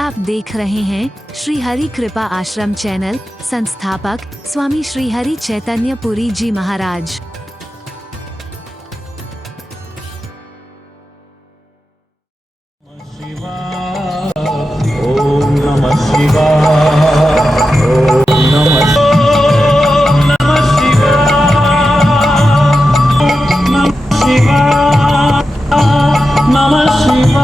आप देख रहे हैं श्री हरि कृपा आश्रम चैनल। संस्थापक स्वामी श्री हरि चैतन्य पुरी जी महाराज। ओम नमः शिवाय। ओम नमः शिवाय। नमः शिवाय। नमः शिवाय।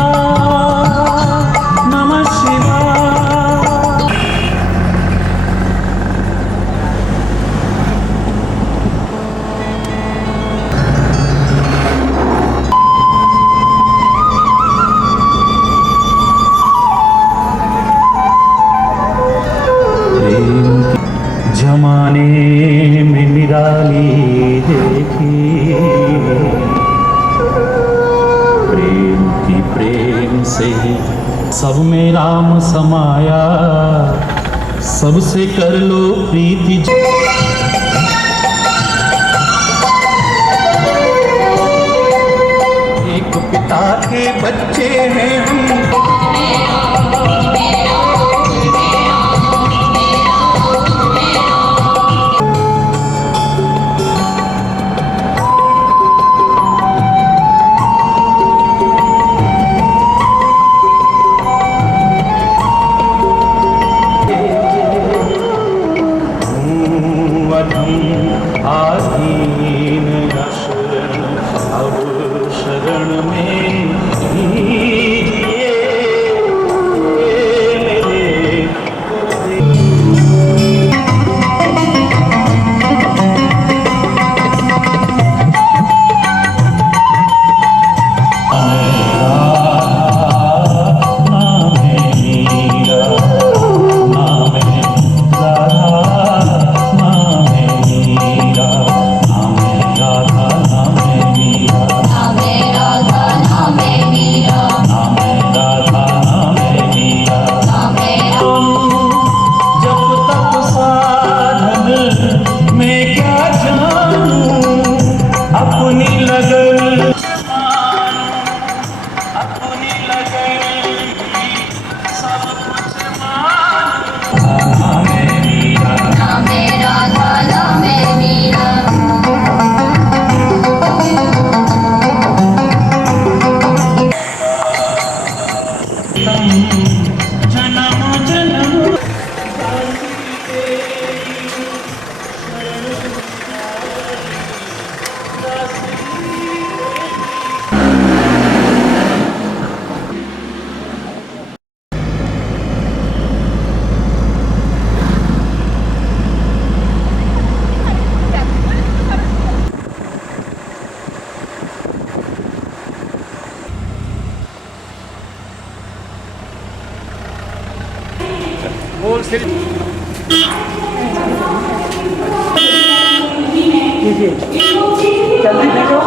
जमाने में निराली देखी, प्रेम की प्रेम से ही सब में राम समाया। सबसे कर लो प्रीति। एक पिता के बच्चे हैं हम। आधीन शरण अब शरण में लीजिए मेरे। जल्दी भेजो।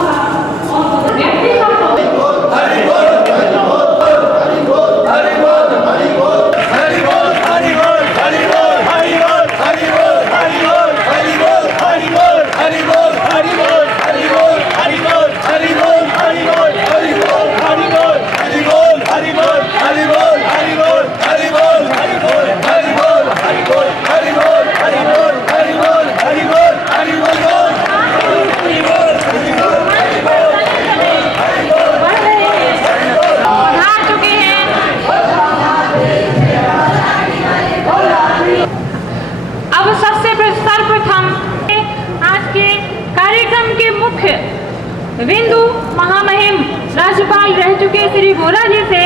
बिंदु महामहिम राज्यपाल रह चुके श्री गोरा जी से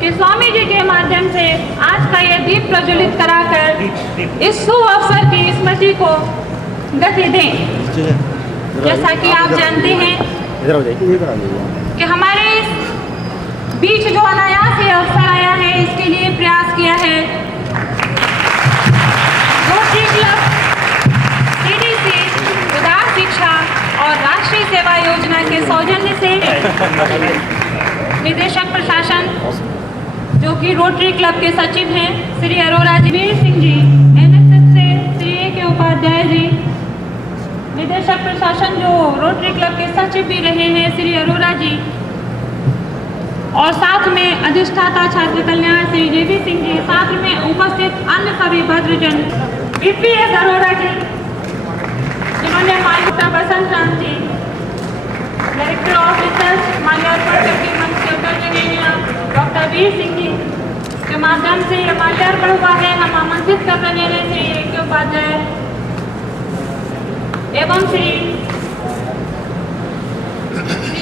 कि स्वामी जी के माध्यम से आज का ये दीप प्रज्वलित कराकर इस शुभ अवसर की स्मृति को गति दें। जैसा कि आप जानते हैं कि हमारे इस बीच जो अनायास ये अवसर आया है, इसके लिए प्रयास किया है रोटरी क्लब, सीडीसी, उदार शिक्षा और राष्ट्रीय सेवा योजना के सौजन्य से निदेशक प्रशासन जो कि रोटरी क्लब के सचिव हैं श्री अरोरा जी, वीर सिंह जी, एनएसएस से श्री ए के उपाध्याय जी, निदेशक प्रशासन जो रोटरी क्लब के सचिव भी रहे हैं श्री अरोरा जी, और साथ में अधिष्ठाता छात्र कल्याण श्री जेबी सिंह जी, उपस्थित अन्य सभी भद्रजन, बीपीएस अरोड़ा जी जिन्होंने मान्यता Basant Ram ji, director of research माल्यार्पण करके मंच से उतर रहे हैं डॉक्टर वीर सिंह जी के माध्यम से ये माल्यार्पण हुआ है। हम आमंत्रित कर रहे हैं श्री ए.के. उपाध्याय एवं श्री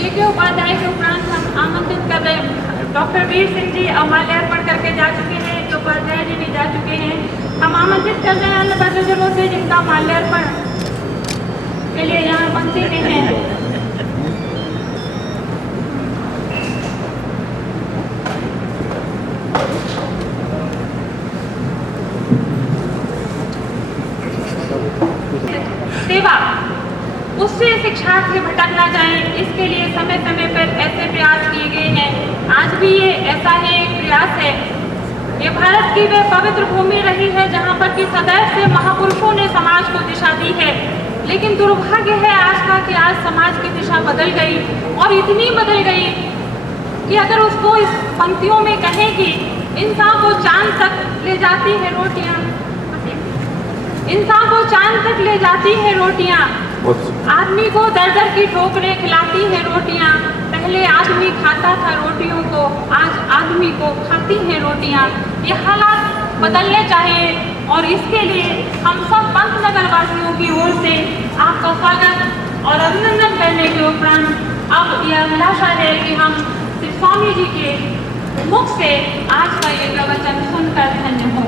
ए.के. उपाध्याय के उपरांत हम आमंत्रित कर रहे हैं डॉक्टर वीर सिंह जी और माल्यार्पण करके जा चुके हैं, ए.के. उपाध्याय जी भी जा चुके हैं। हम आमंत्रित कर रहे हैं अन्य भद्रजनों से जिनका माल्यार्पण के लिए यहाँ पंक्ति में है। सेवा उससे शिक्षार्थी भटक ना जाए, इसके लिए समय समय पर ऐसे प्रयास किए गए हैं। आज भी ये ऐसा ही एक प्रयास है। ये भारत की वह पवित्र भूमि रही है जहाँ पर कि सदैव से महापुरुषों ने समाज को दिशा दी है, लेकिन दुर्भाग्य है आज का कि आज समाज की दिशा बदल गई और इतनी बदल गई कि अगर उसको इस पंक्तियों में कहें कि इंसान को चांद तक ले जाती है रोटियां, इंसान को चांद तक ले जाती है रोटियां, आदमी को दर दर की ठोकरें खिलाती है रोटियां। पहले आदमी खाता था रोटियों को, आज आदमी को खाती है रोटियां। ये हालात बदलने चाहिए और इसके लिए हम सब पंतनगर वासियों की ओर से आपका स्वागत और अभिनंदन करने के उपरांत अब यह अभिलाषा है कि हम श्री स्वामी जी के मुख से आज का ये प्रवचन सुनकर धन्य हो।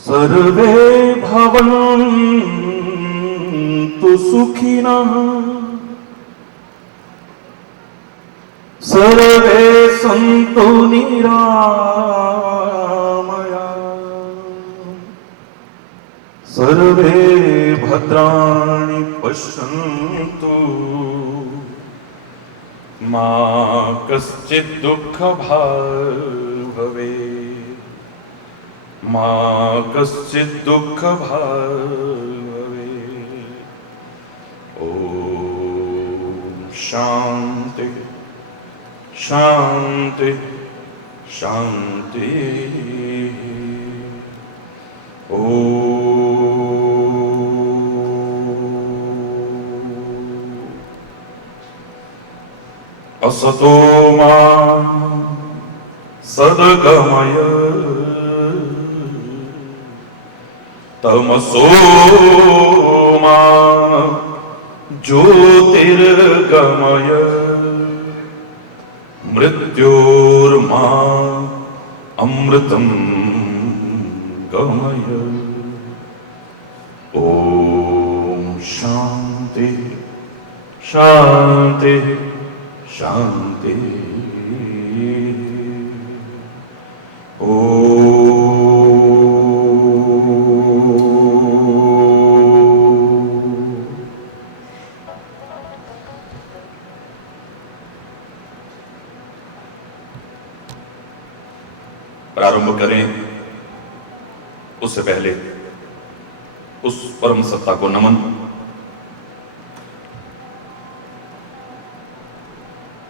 सर्वे भवन्तु सुखिनः, सर्वे सन्तु निरामया, सर्वे भद्राणि पश्यन्तु, मा कश्चित् दुःखभाग् भवेत्, मा कश्चित् दुःखभाग् भवेत्। ॐ शान्ति शान्ति शान्ति। ॐ असतो मा सद्गमय, तमसो मा ज्योतिर्गमय, मृत्योर्मा अमृतं गमय। ॐ शान्ति शान्ति शान्ति। ॐ प्रारंभ करें उससे पहले उस परम सत्ता को नमन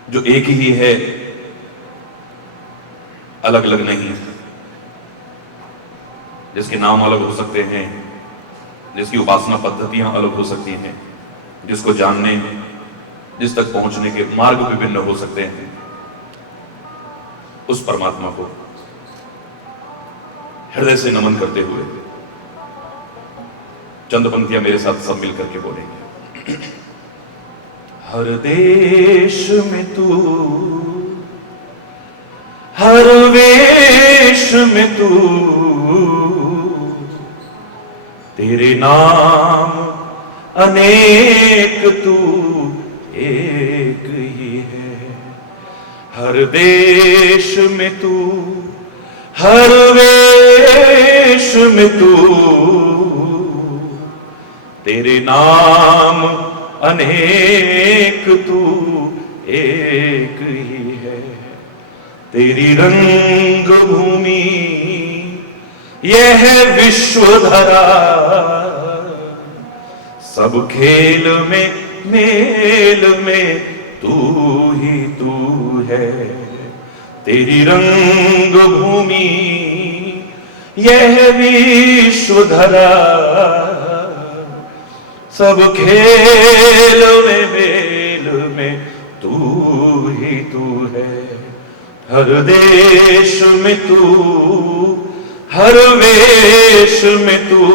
जो एक ही है, अलग अलग नहीं, जिसके नाम अलग हो सकते हैं, जिसकी उपासना पद्धतियां अलग हो सकती हैं, जिसको जानने, जिस तक पहुंचने के मार्ग विभिन्न हो सकते हैं, उस परमात्मा को हृदय से नमन करते हुए चंद पंक्तियां मेरे साथ सब मिल करके बोलेंगे। हर देश में तू, हर वेश में तू, तेरे नाम अनेक तू एक ही है। हर देश में तू, हर वेश में तू, तेरे नाम अनेक तू एक ही है। तेरी रंग भूमि यह विश्व धरा, सब खेल में मेल में तू ही तू है। तेरी रंग भूमि यह विश्व धरा, सब खेल में मेल में तू ही तू है। हर देश में तू, हर वेश में तू,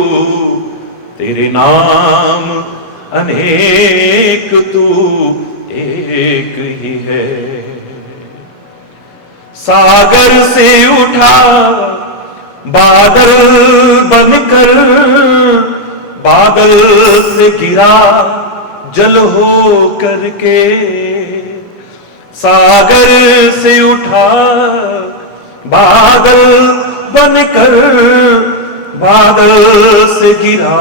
तेरे नाम अनेक तू एक ही है। सागर से उठा बादल बनकर, बादल से गिरा जल हो करके। सागर से उठा बादल बनकर, बादल से गिरा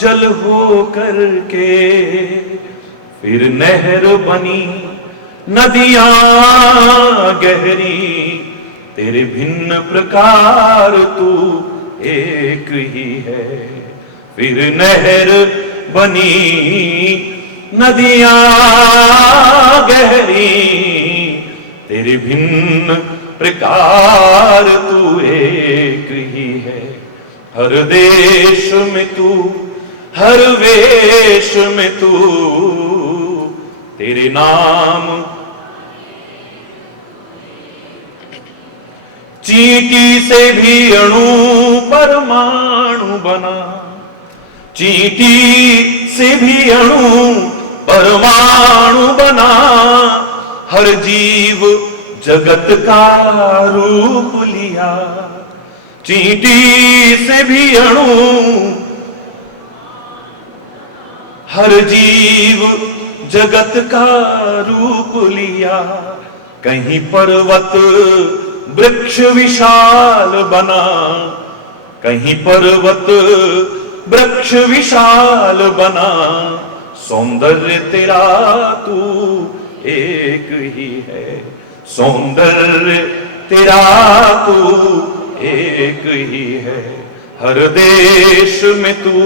जल हो करके। फिर नहर बनी नदियां गहरी, तेरे भिन्न प्रकार तू एक ही है। फिर नहर बनी नदियां गहरी, तेरे भिन्न प्रकार तू एक ही है। हर देश में तू, हर वेश में तू, तेरे नाम। चींटी से भी अणु परमाणु बना, चींटी से भी अणु परमाणु बना। हर जीव जगत का रूप लिया, चींटी से भी अणु, हर जीव जगत का रूप लिया। कहीं पर्वत वृक्ष विशाल बना, कहीं पर्वत वृक्ष विशाल बना। सौंदर्य तेरा तू एक ही है, सौंदर्य तेरा तू एक ही है। हर देश में तू,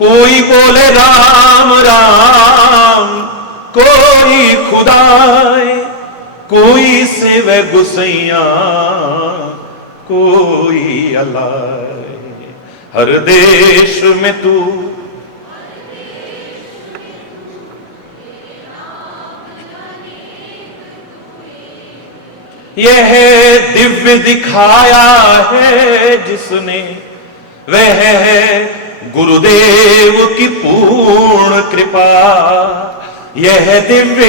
कोई बोले राम राम, कोई खुदाए, कोई सेवे गुसैया, कोई अलाए। हर देश में तू, यह दिव्य दिखाया है जिसने, वह है गुरुदेव की पूर्ण कृपा। यह दिव्य,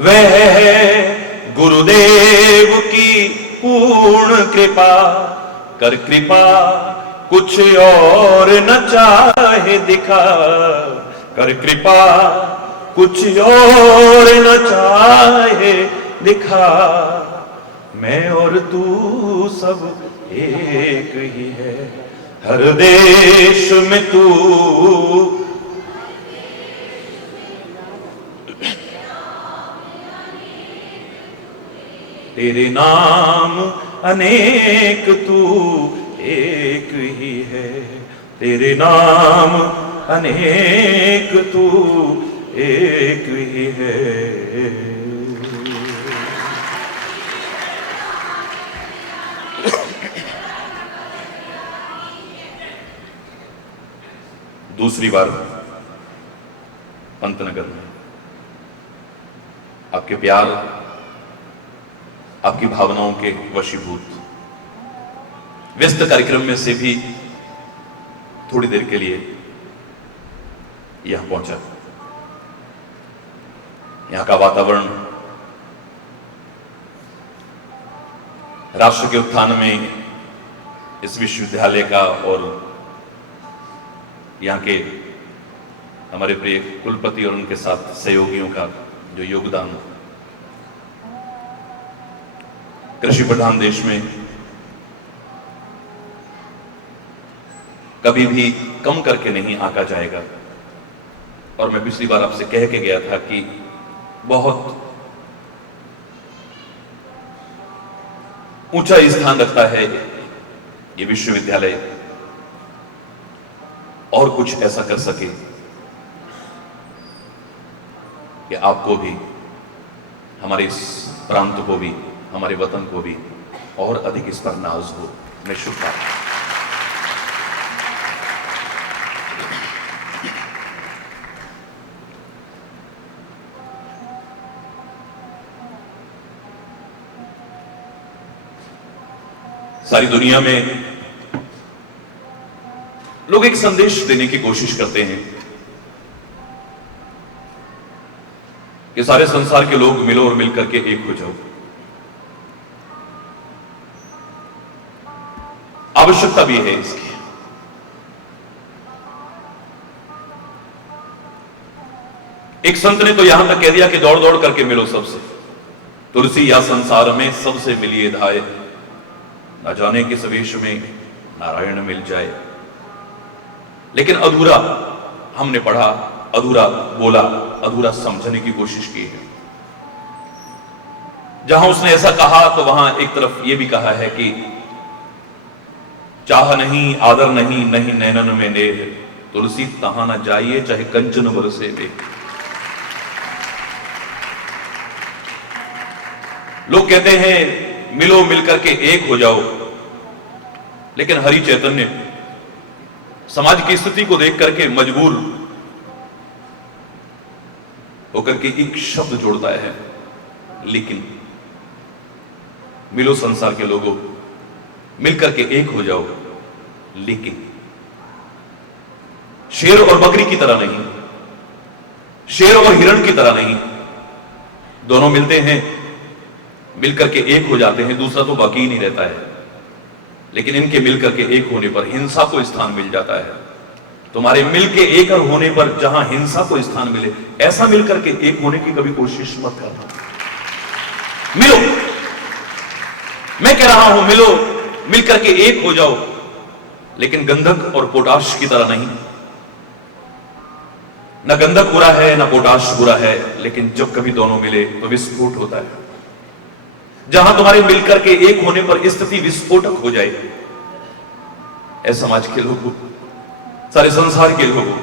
वह है गुरुदेव की पूर्ण कृपा। कर कृपा कुछ और न चाहे दिखा, कर कृपा कुछ और न चाहे दिखा। मैं और तू सब एक ही है। हर देश में तू, तेरे नाम अनेक तू एक ही है। तेरे नाम अनेक तू एक ही है। दूसरी बार पंतनगर में आपके प्यार, आपकी भावनाओं के वशीभूत व्यस्त कार्यक्रम में से भी थोड़ी देर के लिए यहां पहुंचा। यहां का वातावरण राष्ट्र के उत्थान में इस विश्वविद्यालय का और यहाँ के हमारे प्रिय कुलपति और उनके साथ सहयोगियों का जो योगदान कृषि प्रधान देश में कभी भी कम करके नहीं आंका जाएगा। और मैं पिछली बार आपसे कह के गया था कि बहुत ऊंचा स्थान रखता है ये विश्वविद्यालय और कुछ ऐसा कर सके कि आपको भी, हमारे इस प्रांत को भी, हमारे वतन को भी और अधिक इस पर नाज हो। मैं शुभकामना। सारी दुनिया में लोग एक संदेश देने की कोशिश करते हैं कि सारे संसार के लोग मिलो और मिलकर के एक हो जाओ। आवश्यकता भी है इसकी। एक संत ने तो यहां तक कह दिया कि दौड़ दौड़ करके मिलो सबसे, तुलसी या संसार में सबसे मिलिए धाय, न जाने किस वेश में नारायण मिल जाए। लेकिन अधूरा हमने पढ़ा, अधूरा बोला, अधूरा समझने की कोशिश की है। जहां उसने ऐसा कहा तो वहां एक तरफ यह भी कहा है कि चाह नहीं, आदर नहीं, नहीं नैनन में नेह, तुलसी तहां न जाइए चाहे कंचन बरसे में। लोग कहते हैं मिलो, मिलकर के एक हो जाओ, लेकिन हरि चैतन्य समाज की स्थिति को देख करके मजबूर होकर के एक शब्द जोड़ता है, लेकिन मिलो संसार के लोगों, मिलकर के एक हो जाओ, लेकिन शेर और बकरी की तरह नहीं, शेर और हिरण की तरह नहीं। दोनों मिलते हैं, मिलकर के एक हो जाते हैं, दूसरा तो बाकी ही नहीं रहता है। लेकिन इनके मिलकर के एक होने पर हिंसा को स्थान मिल जाता है। तुम्हारे मिलके एक होने पर जहां हिंसा को स्थान मिले, ऐसा मिलकर के एक होने की कभी कोशिश मत करना। मिलो, मैं कह रहा हूं मिलो, मिलकर के एक हो जाओ, लेकिन गंधक और पोटाश की तरह नहीं। न गंधक बुरा है न पोटाश बुरा है, लेकिन जब कभी दोनों मिले तो विस्फोट होता है। जहां तुम्हारे मिलकर के एक होने पर स्थिति विस्फोटक हो जाए, ऐसा समाज के लोगों, सारे संसार के लोगों,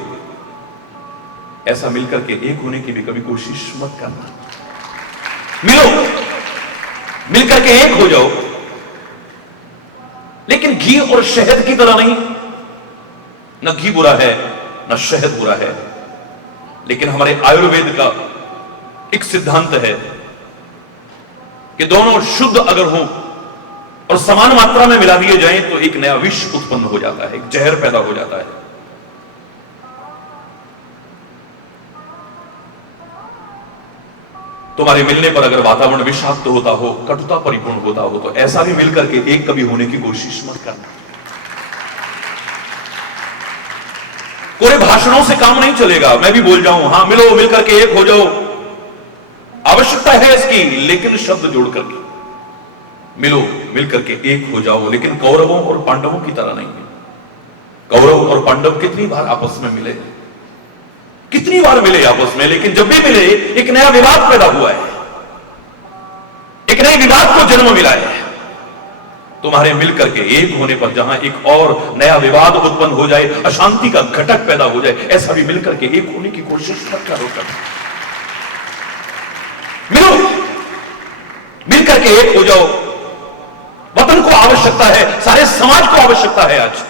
ऐसा मिलकर के एक होने की भी कभी कोशिश मत करना। मिलो, मिलकर के एक हो जाओ, लेकिन घी और शहद की तरह नहीं। न घी बुरा है न शहद बुरा है, लेकिन हमारे आयुर्वेद का एक सिद्धांत है कि दोनों शुद्ध अगर हो और समान मात्रा में मिला दिए जाएं तो एक नया विष उत्पन्न हो जाता है, एक जहर पैदा हो जाता है। तुम्हारे मिलने पर अगर वातावरण विषाक्त होता हो, कटुता परिपूर्ण होता हो, तो ऐसा भी मिलकर के एक कभी होने की कोशिश मत करना। पूरे भाषणों से काम नहीं चलेगा। मैं भी बोल जाऊं हां मिलो, मिलकर के एक हो जाओ, आवश्यकता है इसकी, लेकिन शब्द जोड़ करके मिलो, मिलकर के एक हो जाओ, लेकिन कौरवों और पांडवों की तरह नहीं है। कौरव और पांडव कितनी बार आपस में मिले, कितनी बार मिले आपस में, लेकिन जब भी मिले एक नया विवाद पैदा हुआ है, एक नए विवाद को जन्म मिला है। तुम्हारे मिलकर के एक होने पर जहां एक और नया विवाद उत्पन्न हो जाए, अशांति का घटक पैदा हो जाए, ऐसा भी मिलकर के एक होने की कोशिश मत करो। मिलो, मिलकर के एक हो जाओ। वतन को आवश्यकता है, सारे समाज को आवश्यकता है। आज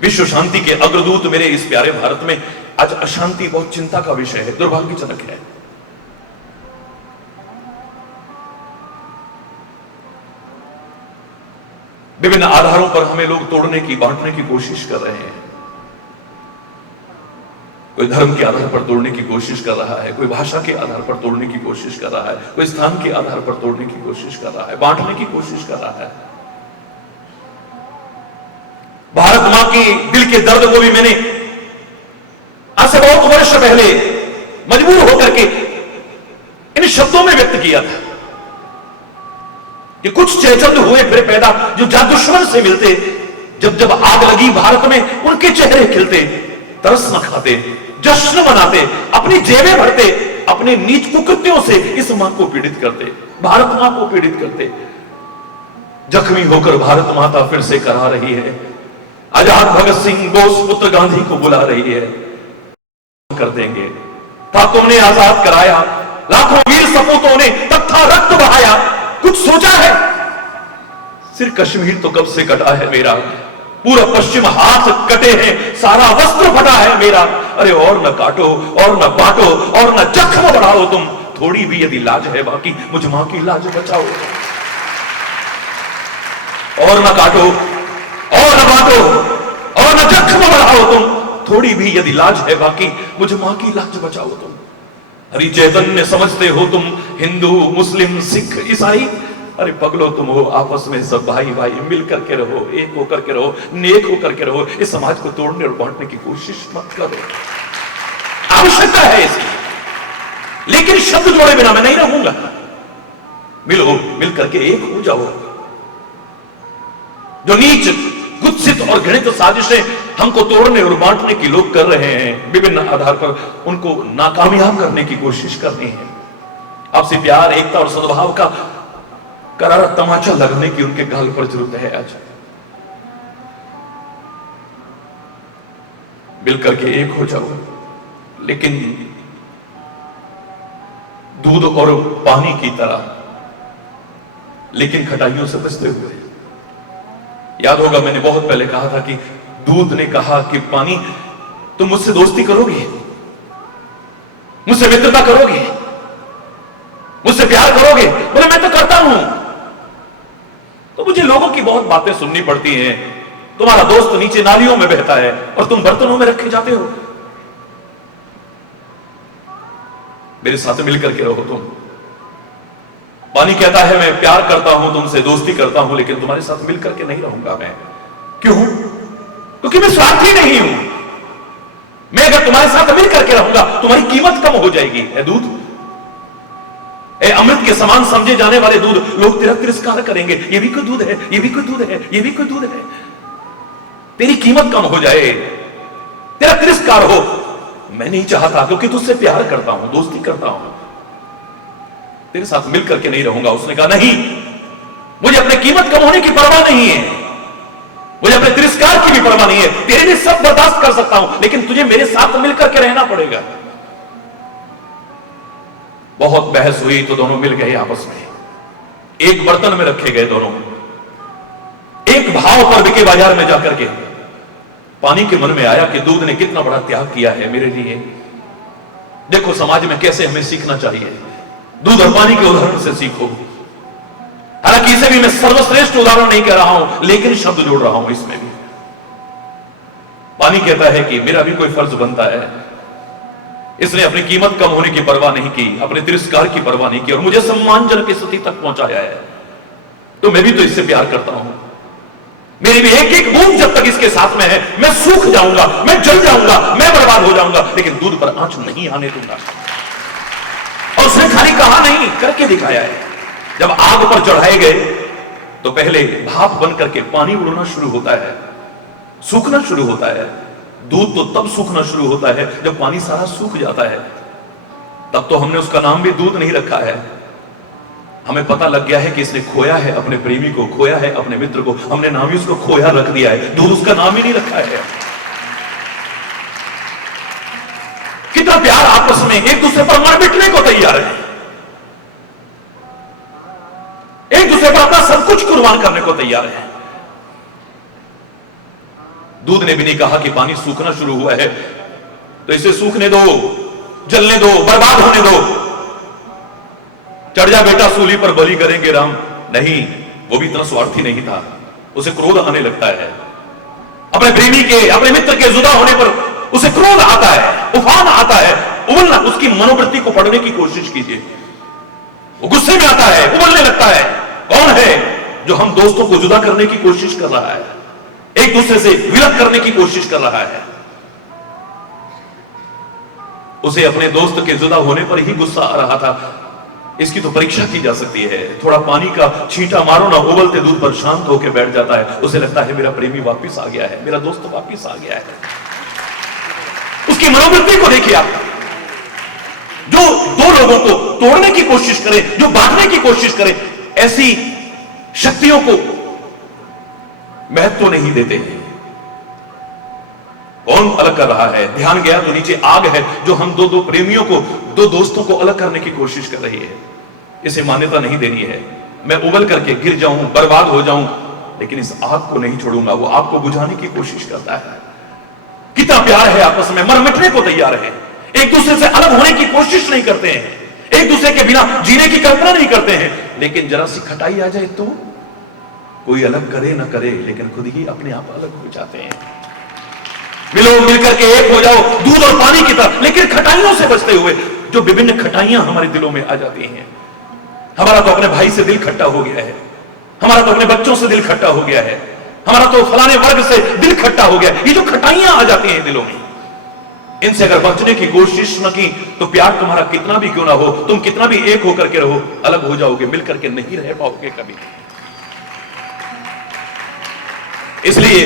विश्व शांति के अग्रदूत मेरे इस प्यारे भारत में आज अशांति बहुत चिंता का विषय है, दुर्भाग्यजनक है। विभिन्न आधारों पर हमें लोग तोड़ने की, बांटने की कोशिश कर रहे हैं। कोई धर्म के आधार पर तोड़ने की कोशिश कर रहा है, कोई भाषा के आधार पर तोड़ने की कोशिश कर रहा है, कोई स्थान के आधार पर तोड़ने की कोशिश कर रहा है, बांटने की कोशिश कर रहा है। भारत मां की दिल के दर्द को भी मैंने आज से बहुत वर्ष पहले मजबूर होकर के इन शब्दों में व्यक्त किया था कि कुछ चेचंद हुए फिर पैदा जो जा दुश्मन से मिलते, जब जब आग लगी भारत में उनके चेहरे खिलते, तरस न खाते, जश्न मनाते, अपनी जेबें भरते, अपने नीच कुकृत्यों से इस मां को पीड़ित करते, भारत मां को पीड़ित करते। जख्मी होकर भारत माता फिर से करा रही है, आजाद भगत सिंह बोस पुत्र गांधी को बुला रही है, कर देंगे। था तुमने आजाद कराया, लाखों वीर सपूतों ने तब था रक्त बहाया, कुछ सोचा है? सिर कश्मीर तो कब से कटा है मेरा, पूरा पश्चिम हाथ कटे हैं, सारा वस्त्र फटा है मेरा। अरे और न काटो और न बांटो और न जख्म बढ़ाओ तुम, थोड़ी भी यदि लाज है बाकी मुझ मां की लाज बचाओ। और न काटो और न बांटो और न जख्म बढ़ाओ तुम, थोड़ी भी यदि लाज है बाकी मुझ मां की लाज बचाओ तुम। हरि चैतन्य समझते हो तुम हिंदू मुस्लिम सिख ईसाई, अरे पगलो तुम हो आपस में सब भाई भाई, मिल करके रहो, एक होकर के रहो, नेक होकर के रहो। इस समाज को तोड़ने और बांटने की कोशिश मत करो। आवश्यकता है इसकी, लेकिन शब्द जोड़े बिना मैं नहीं रहूंगा। मिलो, मिल करके एक हो जाओ। जो नीच कुत्सित और घृणित साजिशें हमको तोड़ने और बांटने की लोग कर रहे हैं, विभिन्न आधार पर उनको नाकामयाब करने की कोशिश करनी है। आपसे प्यार, एकता और सद्भाव का करारा तमाचा लगने की उनके गाल पर जरूरत है। आज मिलकर के एक हो जाओ, लेकिन दूध और पानी की तरह, लेकिन खटाइयों से बचते हुए। याद होगा मैंने बहुत पहले कहा था कि दूध ने कहा कि पानी तुम मुझसे दोस्ती करोगे, मुझसे मित्रता करोगे, मुझसे प्यार करोगे? बोले मैं तो करता हूं। तो मुझे लोगों की बहुत बातें सुननी पड़ती हैं, तुम्हारा दोस्त नीचे नालियों में बहता है और तुम बर्तनों में रखे जाते हो। मेरे साथ मिलकर के रहो तुम। पानी कहता है मैं प्यार करता हूं तुमसे, दोस्ती करता हूं, लेकिन तुम्हारे साथ मिलकर के नहीं रहूंगा मैं। क्यों? क्योंकि मैं स्वार्थी नहीं हूं। मैं अगर तुम्हारे साथ मिलकर के रहूंगा तुम्हारी कीमत कम हो जाएगी। ए दूध, ए अमृत के समान समझे जाने वाले दूध, लोग तेरा तिरस्कार करेंगे। ये भी कोई दूध है, ये भी कोई दूध है, ये भी कोई दूध है। तेरी कीमत कम हो जाए, तेरा तिरस्कार हो, मैं नहीं चाहता, क्योंकि तुझसे प्यार करता हूं, दोस्ती करता हूं, तेरे साथ मिलकर के नहीं रहूंगा। उसने कहा नहीं, मुझे अपने कीमत कम होने की परवाह नहीं है, मुझे अपने तिरस्कार की भी परवाह नहीं है। तेरे लिए सब बर्दाश्त कर सकता हूं, लेकिन तुझे मेरे साथ मिलकर के रहना पड़ेगा। बहुत बहस हुई तो दोनों मिल गए आपस में, एक बर्तन में रखे गए दोनों, एक भाव पर बिके बाजार में जाकर के। पानी के मन में आया कि दूध ने कितना बड़ा त्याग किया है मेरे लिए। देखो समाज में कैसे हमें सीखना चाहिए, दूध और पानी के उदाहरण से सीखो। हालांकि इसे भी मैं सर्वश्रेष्ठ उदाहरण नहीं कह रहा हूं, लेकिन शब्द जोड़ रहा हूं इसमें भी। पानी कहता है कि मेरा भी कोई फर्ज बनता है। इसने अपनी कीमत कम होने की परवाह नहीं की, अपने तिरस्कार की परवाह नहीं की और मुझे सम्मानजनक स्थिति तक पहुंचाया है। तो मैं भी तो इससे प्यार करता हूं। मेरी भी एक एक बूंद जब तक इसके साथ में है, मैं सूख जाऊंगा, मैं जल जाऊंगा, मैं बर्बाद हो जाऊंगा, लेकिन दूध पर आंच नहीं आने दूंगा। और उसने खाली कहा नहीं, करके दिखाया है। जब आग पर चढ़ाए गए तो पहले भाप बन करके पानी उड़ना शुरू होता है, सूखना शुरू होता है। दूध तो तब सूखना शुरू होता है जब पानी सारा सूख जाता है। तब तो हमने उसका नाम भी दूध नहीं रखा है। हमें पता लग गया है कि इसने खोया है अपने प्रेमी को, खोया है अपने मित्र को, हमने नाम ही उसको खोया रख दिया है, दूध उसका नाम ही नहीं रखा है। कितना प्यार आपस में, एक दूसरे पर मर मिटने को तैयार है, एक दूसरे पर अपना सब कुछ कुर्बान करने को तैयार है। दूध ने भी नहीं कहा कि पानी सूखना शुरू हुआ है तो इसे सूखने दो, जलने दो, बर्बाद होने दो, चढ़ जा बेटा सूली पर बलि करेंगे राम। नहीं, वो भी इतना स्वार्थी नहीं था। उसे क्रोध आने लगता है, अपने प्रेमी के, अपने मित्र के जुदा होने पर उसे क्रोध आता है, उफान आता है, उबलना, उसकी मनोवृत्ति को पढ़ने की कोशिश कीजिए। वो गुस्से में आता है, उबलने लगता है। कौन है जो हम दोस्तों को जुदा करने की कोशिश कर रहा है, एक दूसरे से विलग करने की कोशिश कर रहा है? उसे अपने दोस्त के जुदा होने पर ही गुस्सा आ रहा था। इसकी तो परीक्षा की जा सकती है। थोड़ा पानी का छींटा मारो ना, उबलते दूध पर शांत होकर बैठ जाता है। उसे लगता है मेरा प्रेमी वापिस आ गया है, मेरा दोस्त वापिस आ गया है। उसकी मनोवृत्ति को देखिए आप। जो दो लोगों को तोड़ने की कोशिश करे, जो बांटने की कोशिश करे, ऐसी शक्तियों को महत्व नहीं देते हैं। कौन अलग कर रहा है? ध्यान गया तो नीचे आग है जो हम दो प्रेमियों को, दो दोस्तों को अलग करने की कोशिश कर रही है। इसे मान्यता नहीं देनी है। मैं उबल करके गिर जाऊं, बर्बाद हो जाऊं, लेकिन इस आग को नहीं छोड़ूंगा। वो आग को बुझाने की कोशिश करता है। कितना प्यार है आपस में, मर मिटने को तैयार है, एक दूसरे से अलग होने की कोशिश नहीं करते हैं, एक दूसरे के बिना जीने की कल्पना नहीं करते हैं। लेकिन जरा सी खटाई आ जाए तो कोई अलग करे ना करे, लेकिन खुद ही अपने आप अलग हो जाते हैं। मिलो, मिलकर के एक हो जाओ, दूध और पानी की तरह, लेकिन खटाइयों से बचते हुए। जो विभिन्न खटाइयां हमारे दिलों में आ जाती हैं। हमारा तो अपने भाई से दिल खट्टा हो गया है, हमारा तो अपने बच्चों से दिल खट्टा हो गया है, हमारा तो फलाने वर्ग से दिल खट्टा हो गया। ये जो खटाइयां आ जाती हैं दिलों में, इनसे अगर बचने की कोशिश न की तो प्यार तुम्हारा कितना भी क्यों ना हो, तुम कितना भी एक होकर के रहो, अलग हो जाओगे, मिलकर के नहीं रह पाओगे कभी। इसलिए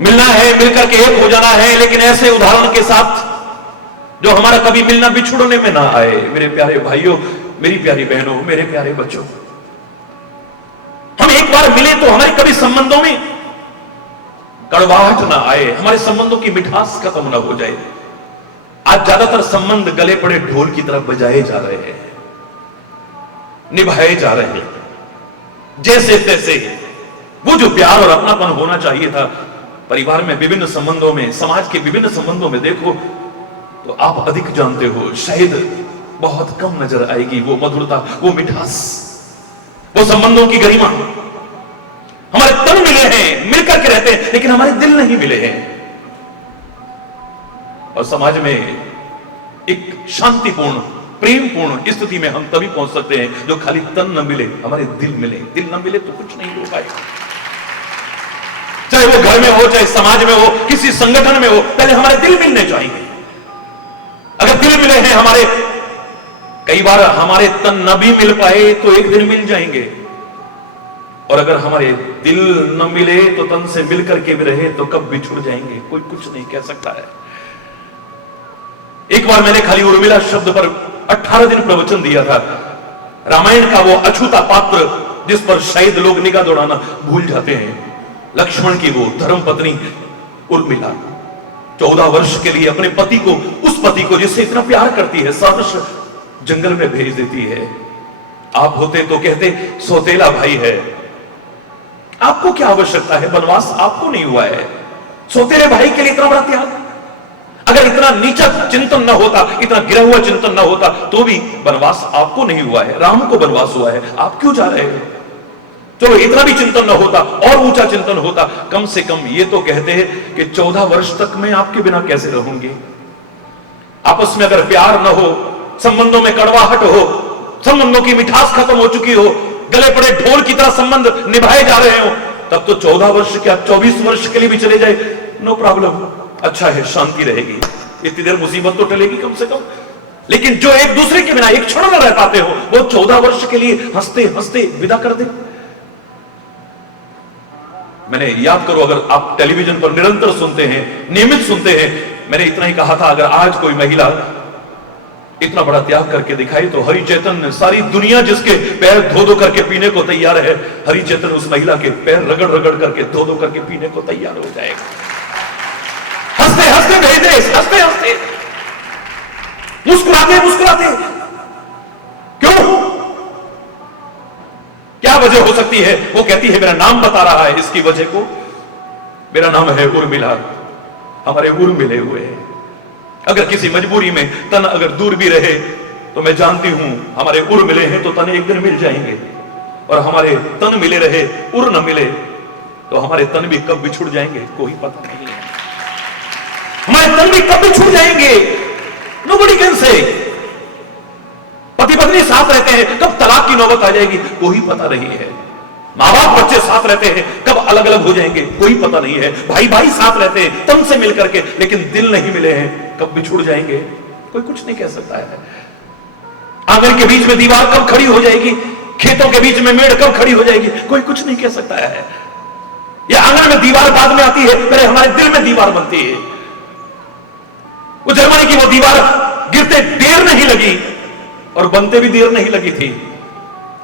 मिलना है, मिलकर के एक हो जाना है, लेकिन ऐसे उदाहरण के साथ जो हमारा कभी मिलना बिछुड़ने में ना आए। मेरे प्यारे भाइयों, मेरी प्यारी बहनों, मेरे प्यारे बच्चों, हम एक बार मिले तो हमारे कभी संबंधों में कड़वाहट ना आए, हमारे संबंधों की मिठास खत्म ना हो जाए। आज ज्यादातर संबंध गले पड़े ढोल की तरफ बजाए जा रहे हैं, निभाए जा रहे हैं जैसे तैसे। वो जो प्यार और अपनापन होना चाहिए था परिवार में, विभिन्न संबंधों में, समाज के विभिन्न संबंधों में देखो तो आप अधिक जानते हो, शायद बहुत कम नजर आएगी वो मधुरता, वो मिठास, वो संबंधों की गरिमा। हमारे तन मिले हैं, मिलकर के रहते हैं, लेकिन हमारे दिल नहीं मिले हैं। और समाज में एक शांतिपूर्ण, प्रेमपूर्ण स्थिति में हम तभी पहुंच सकते हैं जो खाली तन न मिले, हमारे दिल मिले। दिल न मिले तो कुछ नहीं हो पाएगा। चाहे वो घर में हो, चाहे समाज में हो, किसी संगठन में हो, पहले हमारे दिल मिलने चाहिए। अगर दिल मिले हैं हमारे, कई बार हमारे तन न भी मिल पाए तो एक दिन मिल जाएंगे। और अगर हमारे दिल न मिले तो तन से मिलकर के भी रहे तो कब बिछुड़ जाएंगे, कोई कुछ नहीं कह सकता है। एक बार मैंने खाली उर्मिला शब्द पर 18 दिन प्रवचन दिया था। रामायण का वो अछूता पात्र जिस पर शायद लोग निगाह दौड़ाना भूल जाते हैं, लक्ष्मण की वो धर्म पत्नी उर्मिला 14 वर्ष के लिए अपने पति को, उस पति को जिससे इतना प्यार करती है, सहर्ष जंगल में भेज देती है। आप होते तो कहते सौतेला भाई है, आपको क्या आवश्यकता है, वनवास आपको नहीं हुआ है। सौतेले भाई के लिए इतना बड़ा त्याग। अगर इतना नीचा चिंतन न होता, इतना गिरा हुआ चिंतन न होता तो भी वनवास आपको नहीं हुआ है, राम को वनवास हुआ है, आप क्यों जा रहे हो? चलो इतना भी चिंतन न होता और ऊंचा चिंतन होता, कम से कम ये तो कहते हैं कि 14 वर्ष तक मैं आपके बिना कैसे रहूंगी। आपस में अगर प्यार न हो, संबंधों में कड़वाहट हो, संबंधों की मिठास खत्म हो चुकी हो, गले पड़े ढोल की तरह संबंध निभाए जा रहे हो, तब तो 14 वर्ष क्या 24 वर्ष के लिए भी चले जाए, नो प्रॉब्लम, अच्छा है, शांति रहेगी, इतनी देर मुसीबत तो टलेगी कम से कम। लेकिन जो एक दूसरे के बिना एक क्षण न रह पाते हो, वो 14 वर्ष के लिए हंसते हंसते विदा कर दे। मैंने याद करो, अगर आप टेलीविजन पर निरंतर सुनते हैं, नियमित सुनते हैं, मैंने इतना ही कहा था, अगर आज कोई महिला इतना बड़ा त्याग करके दिखाई तो हरि चैतन्य, सारी दुनिया जिसके पैर धो धो करके पीने को तैयार है, हरि चैतन्य उस महिला के पैर रगड़ रगड़ करके धो धो करके पीने को तैयार हो जाएगा। हंसते हंसते भेज दे, हंसते हंसते, मुस्कुराते मुस्कुराते। क्यों? क्या वजह हो सकती है? वो कहती है मेरा नाम बता रहा है इसकी वजह को, मेरा नाम है उर्मिला, हमारे उर मिले हुए हैं। अगर किसी मजबूरी में तन अगर दूर भी रहे तो मैं जानती हूं हमारे उर मिले हैं तो तन एक दिन मिल जाएंगे, और हमारे तन मिले रहे उर न मिले तो हमारे तन भी कब बिछुड़ जाएंगे कोई पता नहीं है। हमारे तन भी कब भी छूट जाएंगे, नोबडी कैन से। पति पत्नी साथ रहते हैं, कब तलाक की नौबत आ जाएगी कोई पता नहीं है। माँ बाप बच्चे साथ रहते हैं, कब अलग अलग हो जाएंगे कोई पता नहीं है। भाई भाई साथ रहते हैं तन से मिलकर के, लेकिन दिल नहीं मिले हैं, कब बिछुड़ जाएंगे कोई कुछ नहीं कह सकता है। आंगन के बीच में दीवार कब खड़ी हो जाएगी, खेतों के बीच में मेड़ कब खड़ी हो जाएगी कोई कुछ नहीं कह सकता है। या आंगन में दीवार बाद में आती है, पहले हमारे दिल में दीवार बनती है। वो जर्मनी की वो दीवार गिरते देर नहीं लगी और बनते भी देर नहीं लगी थी।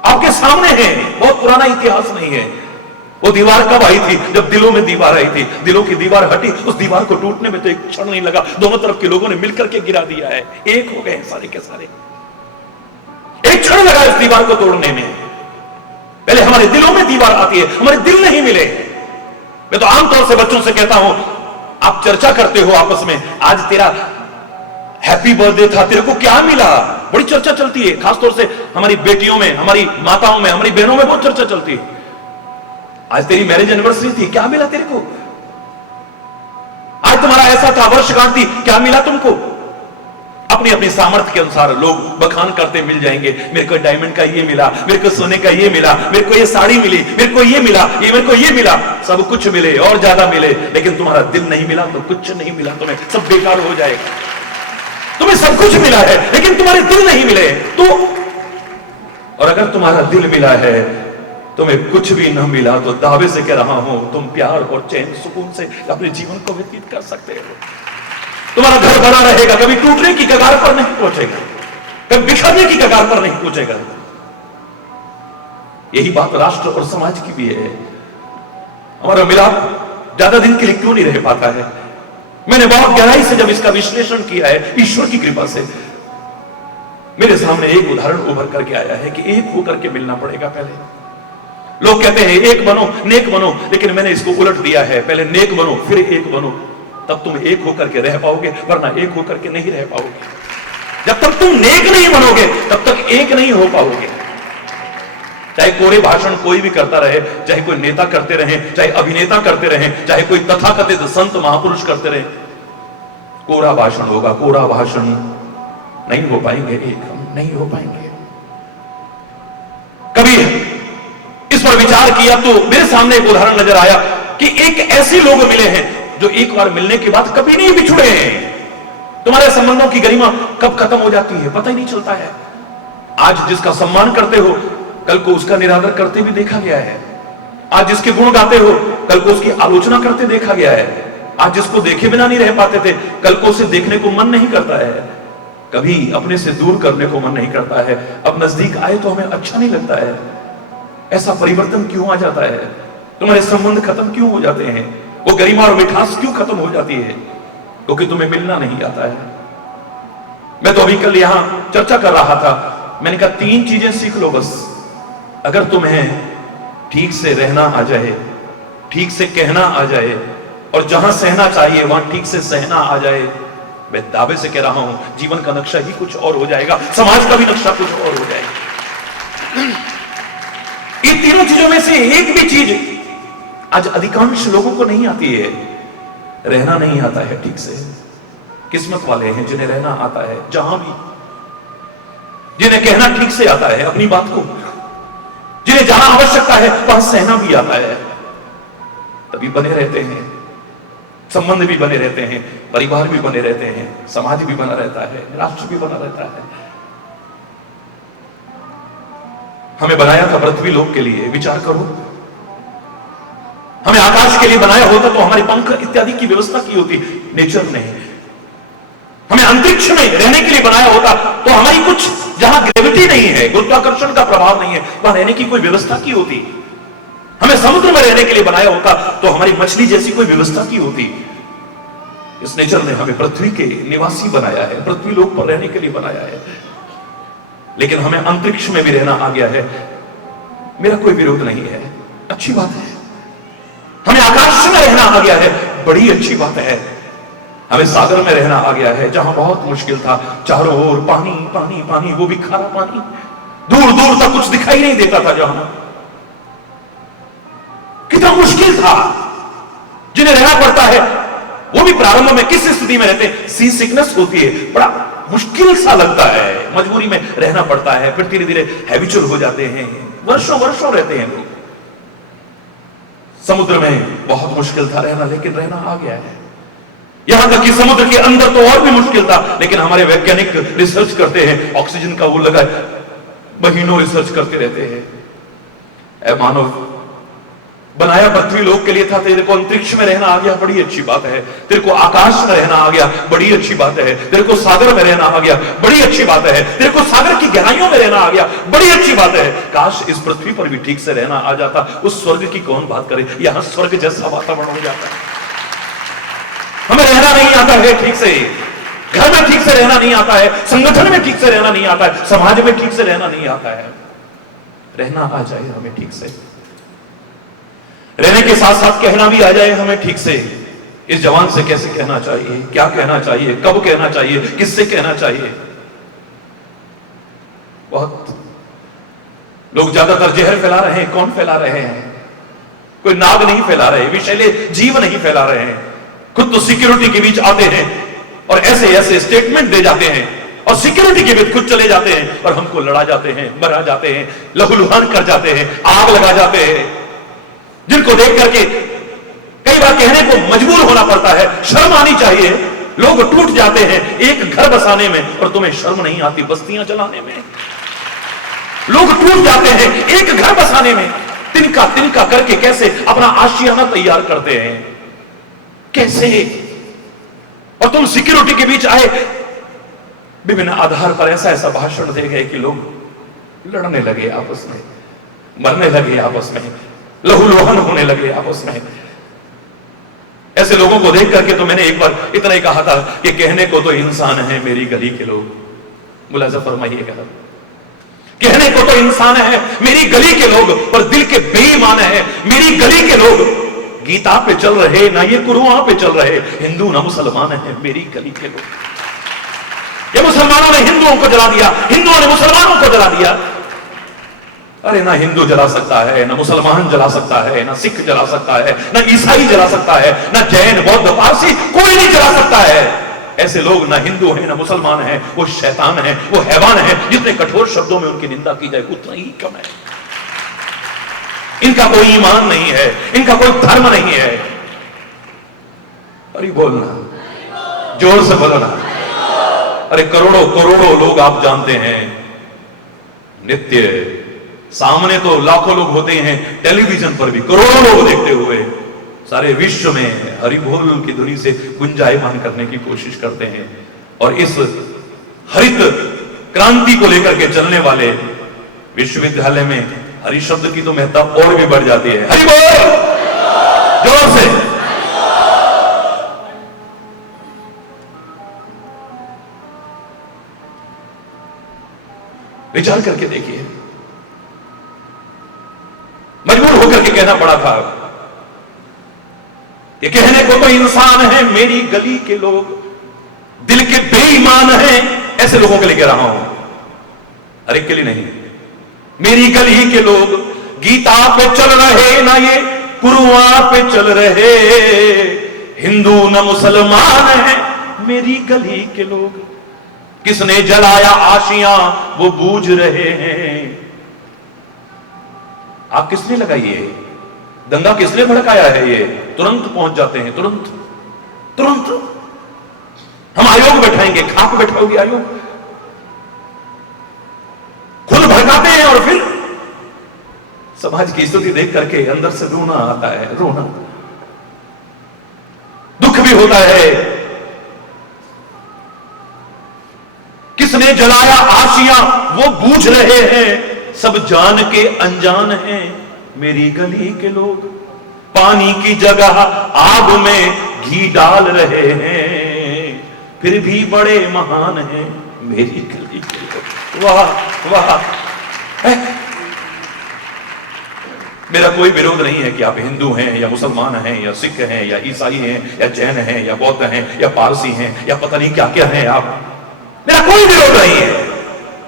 आपके सामने है, बहुत पुराना इतिहास नहीं है। वो दीवार कब आई थी, जब दिलों में दीवार आई थी। दिलों की दीवार हटी, उस दीवार को टूटने में तो एक क्षण नहीं लगा, दोनों तरफ के लोगों ने मिलकर के गिरा दिया है, एक हो गए सारे के सारे। एक क्षण लगा इस दीवार को तोड़ने में। पहले हमारे दिलों में दीवार आती है, हमारे दिल नहीं मिले। मैं तो आमतौर से बच्चों से कहता हूं, आप चर्चा करते हो आपस में, आज तेरा हैप्पी बर्थडे था, तेरे को क्या मिला, बड़ी चर्चा चलती है। खासतौर से हमारी बेटियों में, हमारी माताओं में, हमारी बहनों में बहुत चर्चा चलती है। आज तेरी मैरिज एनिवर्सरी थी, क्या मिला तेरे को, आज तुम्हारा ऐसा था, वर्षगांठ थी, क्या मिला तुमको। अपनी अपनी सामर्थ्य के अनुसार लोग बखान करते मिल जाएंगे। मेरे को डायमंड का ये मिला, मेरे को सोने का ये मिला, मेरे को ये साड़ी मिली, मेरे को ये मिला, ये मेरे को ये मिला। सब कुछ मिले और ज्यादा मिले, लेकिन तुम्हारा दिल नहीं मिला तो कुछ नहीं मिला, तुम्हें सब बेकार हो जाएगा। तुम्हें सब कुछ मिला है लेकिन तुम्हारे दिल नहीं मिले तो, और अगर तुम्हारा दिल मिला है, तुम्हें कुछ भी न मिला तो दावे से कह रहा हूं, तुम प्यार और चैन सुकून से अपने जीवन को व्यतीत कर सकते हो। तुम्हारा घर बना रहेगा, कभी टूटने की कगार पर नहीं पहुंचेगा, कभी बिखरने की कगार पर नहीं पहुंचेगा। यही बात राष्ट्र और समाज की भी है। हमारा मिलाप ज्यादा दिन के लिए क्यों नहीं रह पाता है। मैंने बहुत गहराई से जब इसका विश्लेषण किया है, ईश्वर की कृपा से मेरे सामने एक उदाहरण उभर करके आया है कि एक होकर के मिलना पड़ेगा। पहले लोग कहते हैं एक बनो, नेक बनो, लेकिन मैंने इसको उलट दिया है, पहले नेक बनो फिर एक बनो, तब तुम एक होकर के रह पाओगे, वरना एक होकर के नहीं रह पाओगे। जब तक तुम नेक नहीं बनोगे तब तक एक नहीं हो पाओगे। चाहे कोरे भाषण कोई भी करता रहे, चाहे कोई नेता करते रहे, चाहे अभिनेता करते रहे, चाहे कोई तथाकथित संत महापुरुष करते रहे, कोरा भाषण होगा, कोरा भाषण नहीं हो पाएंगे, एक हम नहीं हो पाएंगे। कभी इस पर विचार किया तो मेरे सामने एक उदाहरण नजर आया कि एक ऐसे लोग मिले हैं जो एक बार मिलने के बाद कभी नहीं बिछुड़े हैं। तुम्हारे संबंधों की गरिमा कब खत्म हो जाती है पता ही नहीं चलता है। आज जिसका सम्मान करते हो, कल को उसका निरादर करते भी देखा गया है। आज जिसके गुण गाते हो, कल को उसकी आलोचना करते देखा गया है। आज जिसको देखे बिना नहीं रह पाते थे, कल को उसे देखने को मन नहीं करता है। कभी अपने से दूर करने को मन नहीं करता है, अब नजदीक आए तो हमें अच्छा नहीं लगता है। ऐसा परिवर्तन क्यों आ जाता है? तुम्हारे संबंध खत्म क्यों हो जाते हैं? वो गरिमा और मिठास क्यों खत्म हो जाती है? क्योंकि तुम्हें मिलना नहीं आता है। मैं तो अभी कल यहां चर्चा कर रहा था, मैंने कहा 3 चीजें सीख लो बस। अगर तुम्हें ठीक से रहना आ जाए, ठीक से कहना आ जाए, और जहां सहना चाहिए वहां ठीक से सहना आ जाए, मैं दावे से कह रहा हूं जीवन का नक्शा ही कुछ और हो जाएगा, समाज का भी नक्शा कुछ और हो जाएगा। इन तीनों चीजों में से एक भी चीज आज अधिकांश लोगों को नहीं आती है। रहना नहीं आता है ठीक से। किस्मत वाले हैं जिन्हें रहना आता है, जहां भी, जिन्हें कहना ठीक से आता है अपनी बात को, जिन्हें जहां आवश्यकता है वहां सहना भी आता है। तभी बने रहते हैं, संबंध भी बने रहते हैं, परिवार भी बने रहते हैं, समाज भी बना रहता है, राष्ट्र भी बना रहता है। हमें बनाया था पृथ्वी लोक के लिए, विचार करो। हमें आकाश के लिए बनाया होता तो हमारे पंख इत्यादि की व्यवस्था की होती नेचर ने। हमें अंतरिक्ष में रहने के लिए बनाया होता तो हमारी कुछ, जहां ग्रेविटी नहीं है, गुरुत्वाकर्षण का प्रभाव नहीं है, वहां रहने की कोई व्यवस्था की होती। हमें समुद्र में रहने के लिए बनाया होता तो हमारी मछली जैसी कोई व्यवस्था की होती। इस नेचर ने हमें पृथ्वी के निवासी बनाया है, पृथ्वी लोक पर रहने के लिए बनाया है। लेकिन हमें अंतरिक्ष में भी रहना आ गया है। मेरा कोई विरोध नहीं है, अच्छी बात है। हमें आकाश में रहना आ गया है, बड़ी अच्छी बात है। हमें सागर में रहना आ गया है, जहां बहुत मुश्किल था, चारों ओर पानी पानी पानी, वो भी खारा पानी, दूर दूर तक कुछ दिखाई नहीं देता था। जहां कितना मुश्किल था, जिन्हें रहना पड़ता है वो भी प्रारंभ में किस स्थिति में रहते हैं, सी सिकनेस होती है, बड़ा मुश्किल सा लगता है, मजबूरी में रहना पड़ता है, फिर धीरे धीरे हैबिचुअल हो जाते हैं, वर्षों वर्षों रहते हैं लोग। समुद्र में बहुत मुश्किल था रहना, लेकिन रहना आ गया है। यहां तक कि समुद्र के अंदर तो और भी मुश्किल था, लेकिन हमारे वैज्ञानिक रिसर्च करते हैं, ऑक्सीजन का वो लगा, महीनों रिसर्च करते रहते हैं। ऐ मानव, बनाया पृथ्वी लोक के लिए था, तेरे को अंतरिक्ष में रहना आ गया, बड़ी अच्छी बात है। तेरे को आकाश में रहना आ गया, बड़ी अच्छी बात है। तेरे को सागर में रहना आ गया, बड़ी अच्छी बात है। तेरे को सागर की गहराइयों में रहना आ गया, बड़ी अच्छी बात है। काश इस पृथ्वी पर भी ठीक से रहना आ जाता। उस स्वर्ग की कौन बात करे, यहां स्वर्ग जैसा वातावरण हो जाता है। हमें रहना नहीं आता है ठीक से, घर में ठीक से रहना नहीं आता है, संगठन में ठीक से रहना नहीं आता है, समाज में ठीक से रहना नहीं आता है। रहना आ जाए हमें ठीक से, रहने के साथ साथ कहना भी आ जाए हमें ठीक से। इस जवान से कैसे कहना चाहिए, क्या कहना चाहिए, कब कहना चाहिए, किससे कहना चाहिए। बहुत लोग ज्यादातर जहर फैला रहे हैं। कौन फैला रहे हैं? कोई नाग नहीं फैला रहे, विषैले जीव नहीं फैला रहे हैं। खुद तो सिक्योरिटी के बीच आते हैं और ऐसे ऐसे स्टेटमेंट दे जाते हैं, और सिक्योरिटी के बीच खुद चले जाते हैं और हमको लड़ा जाते हैं, मरा जाते हैं, लहूलुहान कर जाते हैं, आग लगा जाते हैं, जिनको देख करके कई बार कहने को मजबूर होना पड़ता है। शर्म आनी चाहिए। लोग टूट जाते हैं एक घर बसाने में, और तुम्हें शर्म नहीं आती बस्तियां जलाने में। लोग टूट जाते हैं एक घर बसाने में, तिनका तिनका करके कैसे अपना आशियाना तैयार करते हैं, कैसे। और तुम सिक्योरिटी के बीच आए, विभिन्न आधार पर ऐसा ऐसा भाषण दे गए कि लोग लड़ने लगे आपस में, मरने लगे आपस में, लहूलुहान होने लगे आपस में। ऐसे लोगों को देख करके तो मैंने एक बार इतना ही कहा था कि कहने को तो इंसान है मेरी गली के लोग। मुलाजा फरमाइएगा, कहने को तो इंसान है मेरी गली के लोग, पर दिल के बेईमान है मेरी गली के लोग। गीता पे चल रहे ना ये कुरान पे चल रहे, हिंदू ना मुसलमान है मेरी गली के लोग। ये मुसलमानों ने हिंदुओं को जला दिया, हिंदुओं ने मुसलमानों को जला दिया। अरे ना हिंदू जला सकता है, ना मुसलमान जला सकता है, ना सिख जला सकता है, ना ईसाई जला सकता है, ना जैन बौद्ध पारसी, कोई नहीं जला सकता है। ऐसे लोग ना हिंदू हैं ना मुसलमान हैं, वो शैतान है, वो हैवान है। जितने कठोर शब्दों में उनकी निंदा की जाए उतना ही कम है। इनका कोई ईमान नहीं है, इनका कोई धर्म नहीं है। अरे बोलना, जोर से बोलना। अरे करोड़ों करोड़ों लोग आप जानते हैं नित्य, सामने तो लाखों लोग होते हैं, टेलीविजन पर भी करोड़ों लोग देखते हुए सारे विश्व में हरि बोल की ध्वनि से गुंजायमान करने की कोशिश करते हैं। और इस हरित क्रांति को लेकर के चलने वाले विश्वविद्यालय में हरि शब्द की तो महत्ता और भी बढ़ जाती है। हरि बोल, जोर से। विचार करके देखिए, मजबूर होकर के कहना पड़ा था कि कहने को तो इंसान है मेरी गली के लोग, दिल के बेईमान हैं। ऐसे लोगों के लिए कह रहा हूं, हर एक के लिए नहीं। मेरी गली के लोग गीता पे चल रहे ना ये कुरान पे चल रहे, हिंदू न मुसलमान है मेरी गली के लोग। किसने जलाया आशियां वो बूझ रहे हैं। आप किसने लगाई है दंगा, किसने भड़काया है? ये तुरंत पहुंच जाते हैं, तुरंत तुरंत। हम आयोग बैठाएंगे, खाप बैठाओगे आयोग, खुद भड़काते हैं और फिर समाज की स्थिति देख करके अंदर से रोना आता है, रोना, दुख भी होता है। किसने जलाया आशियां वो बूझ रहे हैं, सब जान के अनजान हैं मेरी गली के लोग। पानी की जगह आग में घी डाल रहे हैं, फिर भी बड़े महान हैं मेरी गली के लोग। वाह वाह। मेरा कोई विरोध नहीं है कि आप हिंदू हैं या मुसलमान हैं या सिख हैं या ईसाई हैं या जैन हैं या बौद्ध हैं या पारसी हैं या पता नहीं क्या क्या हैं आप, मेरा कोई विरोध नहीं है।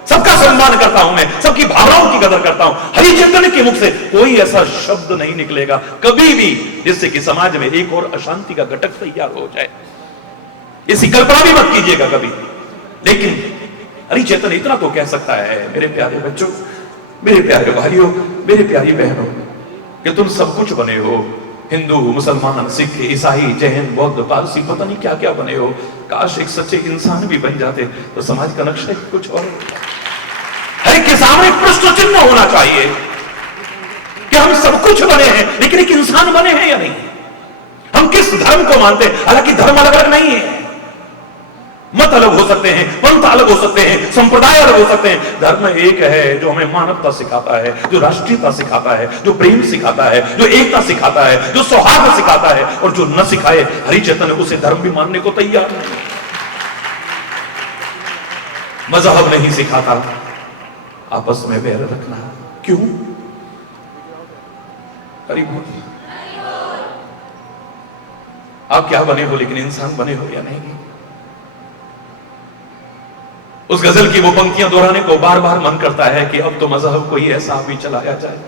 सबका सम्मान सम्मान करता हूं, मैं सबकी भावनाओं की कदर करता हूं। हरि चैतन्य के मुख से कोई ऐसा शब्द नहीं निकलेगा कभी भी जिससे कि समाज में एक और अशांति का घटक तैयार हो जाए। इसकी कल्पना भी मत कीजिएगा कभी। लेकिन हरि चैतन्य इतना तो कह सकता है, मेरे प्यारे बच्चों, मेरे प्यारे भाइयों, मेरे प्यारी बहनों, कि तुम सब कुछ बने हो, हिंदू, मुसलमान, सिख, ईसाई, जैन, बौद्ध, पारसी, पता नहीं क्या क्या बने हो। काश एक सच्चे इंसान भी बन जाते तो समाज का नक्शा ही कुछ और होता। हर एक के सामने प्रश्न चिन्ह होना चाहिए कि हम सब कुछ बने हैं, लेकिन एक इंसान बने हैं या नहीं। हम किस धर्म को मानते हैं, हालांकि धर्म अलग अलग नहीं है, मत अलग हो सकते हैं, पंथ अलग हो सकते हैं, संप्रदाय अलग हो सकते हैं। धर्म एक है जो हमें मानवता सिखाता है, जो राष्ट्रीयता सिखाता है, जो प्रेम सिखाता है, जो एकता सिखाता है, जो सौहार्द सिखाता है। और जो न सिखाए हरि चैतन्य उसे धर्म भी मानने को तैयार नहीं। मजहब नहीं सिखाता आपस में बैर रखना, क्यों? हरि बोल। आप क्या बने हो, लेकिन इंसान बने हो या नहीं। उस गजल की वो पंक्तियां दोहराने को बार बार मन करता है कि अब तो मजहब कोई ऐसा भी चलाया जाए,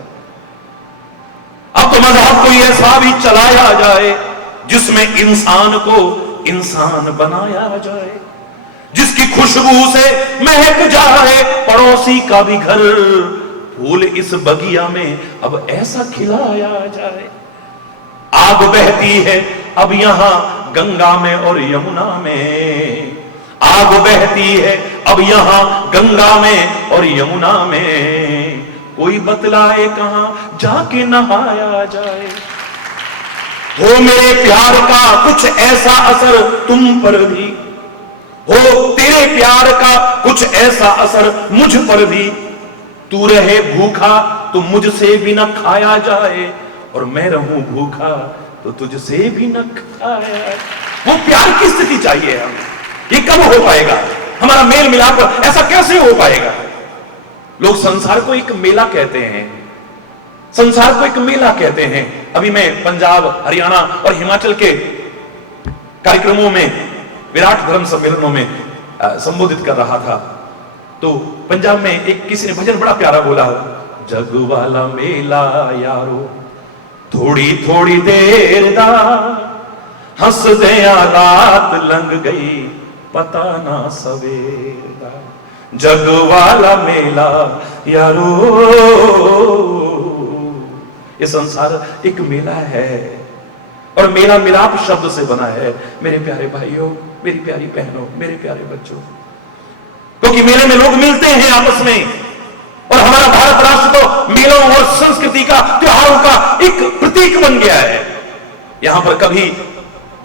अब तो मजहब कोई ऐसा भी चलाया जाए जिसमें इंसान को इंसान बनाया जाए, जिसकी खुशबू से महक जाए पड़ोसी का भी घर, फूल इस बगिया में अब ऐसा खिलाया जाए। आग बहती है अब यहां गंगा में और यमुना में, आग बहती है अब यहां गंगा में और यमुना में, कोई बतलाए कहां जाके नहाया जाए। हो मेरे प्यार का कुछ ऐसा असर तुम पर भी, हो तेरे प्यार का कुछ ऐसा असर मुझ पर भी, तू रहे भूखा तो मुझसे भी न खाया जाए, और मैं रहूं भूखा तो तुझसे भी न खाया जाए। वो प्यार की स्थिति चाहिए हमें। ये कब हो पाएगा? हमारा मेल मिलाप ऐसा कैसे हो पाएगा? लोग संसार को एक मेला कहते हैं, संसार को एक मेला कहते हैं। अभी मैं पंजाब, हरियाणा और हिमाचल के कार्यक्रमों में, विराट धर्म सम्मेलनों में संबोधित कर रहा था, तो पंजाब में एक किसी ने भजन बड़ा प्यारा बोला, जग वाला मेला यारो थोड़ी थोड़ी देर दा, हंस दिया रात लंघ गई पता ना सवेरा, जग वाला मेला यारो। ये संसार एक मेला है और मेरा मिलाप शब्द से बना है। मेरे प्यारे भाइयों, मेरी प्यारी बहनों, मेरे प्यारे बच्चों, क्योंकि मेले में लोग मिलते हैं आपस में, और हमारा भारत राष्ट्र तो मेलों और संस्कृति का, त्योहारों का एक प्रतीक बन गया है। यहां पर कभी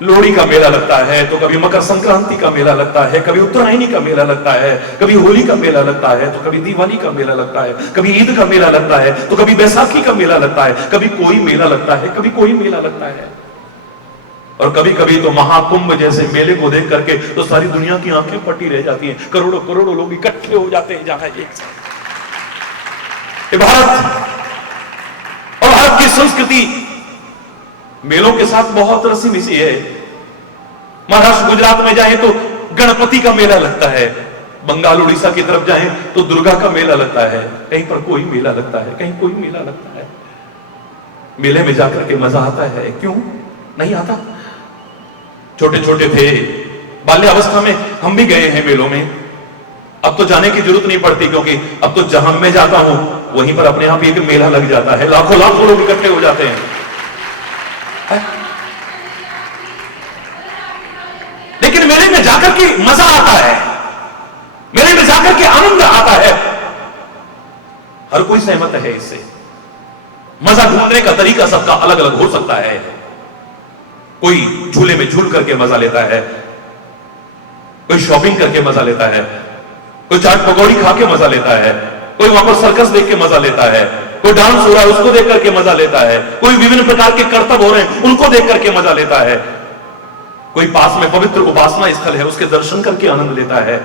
लोहड़ी का मेला लगता है, तो कभी मकर संक्रांति का मेला लगता है, कभी उत्तरायणी का मेला लगता है, कभी होली का मेला लगता है, तो कभी दिवाली का मेला लगता है, कभी ईद का मेला लगता है, तो कभी बैसाखी का मेला लगता है, कभी कोई मेला लगता है, कभी कोई मेला लगता है। और कभी कभी तो महाकुंभ जैसे मेले को देख करके तो सारी दुनिया की आंखें पटी रह जाती हैं, करोड़ों करोड़ों लोग इकट्ठे हो जाते हैं जहां एक साथ। ये भारत और भारत की संस्कृति मेलों के साथ बहुत रसी मिसी है। महाराष्ट्र, गुजरात में जाएं तो गणपति का मेला लगता है, बंगाल, उड़ीसा की तरफ जाएं तो दुर्गा का मेला लगता है, कहीं पर कोई मेला लगता है, कहीं कोई मेला लगता है। मेले में जाकर के मजा आता है, क्यों नहीं आता? छोटे छोटे थे, बाल्यावस्था में हम भी गए हैं मेलों में। अब तो जाने की जरूरत नहीं पड़ती, क्योंकि अब तो जहां मैं जाता हूं वहीं पर अपने आप एक मेला लग जाता है, लाखों लाखों लोग इकट्ठे हो जाते हैं। लेकिन मेले में जाकर के मजा आता है, मेले में जाकर के आनंद आता है। हर कोई सहमत है इससे। मजा ढूंढने का तरीका सबका अलग अलग हो सकता है। कोई झूले में झूल करके मजा लेता है, कोई शॉपिंग करके मजा लेता है, कोई चाट पकौड़ी खा के मजा लेता है, कोई वहां पर सर्कस देख के मजा लेता है, कोई डांस हो रहा है उसको देख करके मजा लेता है, कोई विभिन्न प्रकार के कर्तव्य हो रहे हैं उनको देख करके मजा लेता है, कोई पास में पवित्र उपासना स्थल है उसके दर्शन करके आनंद लेता है,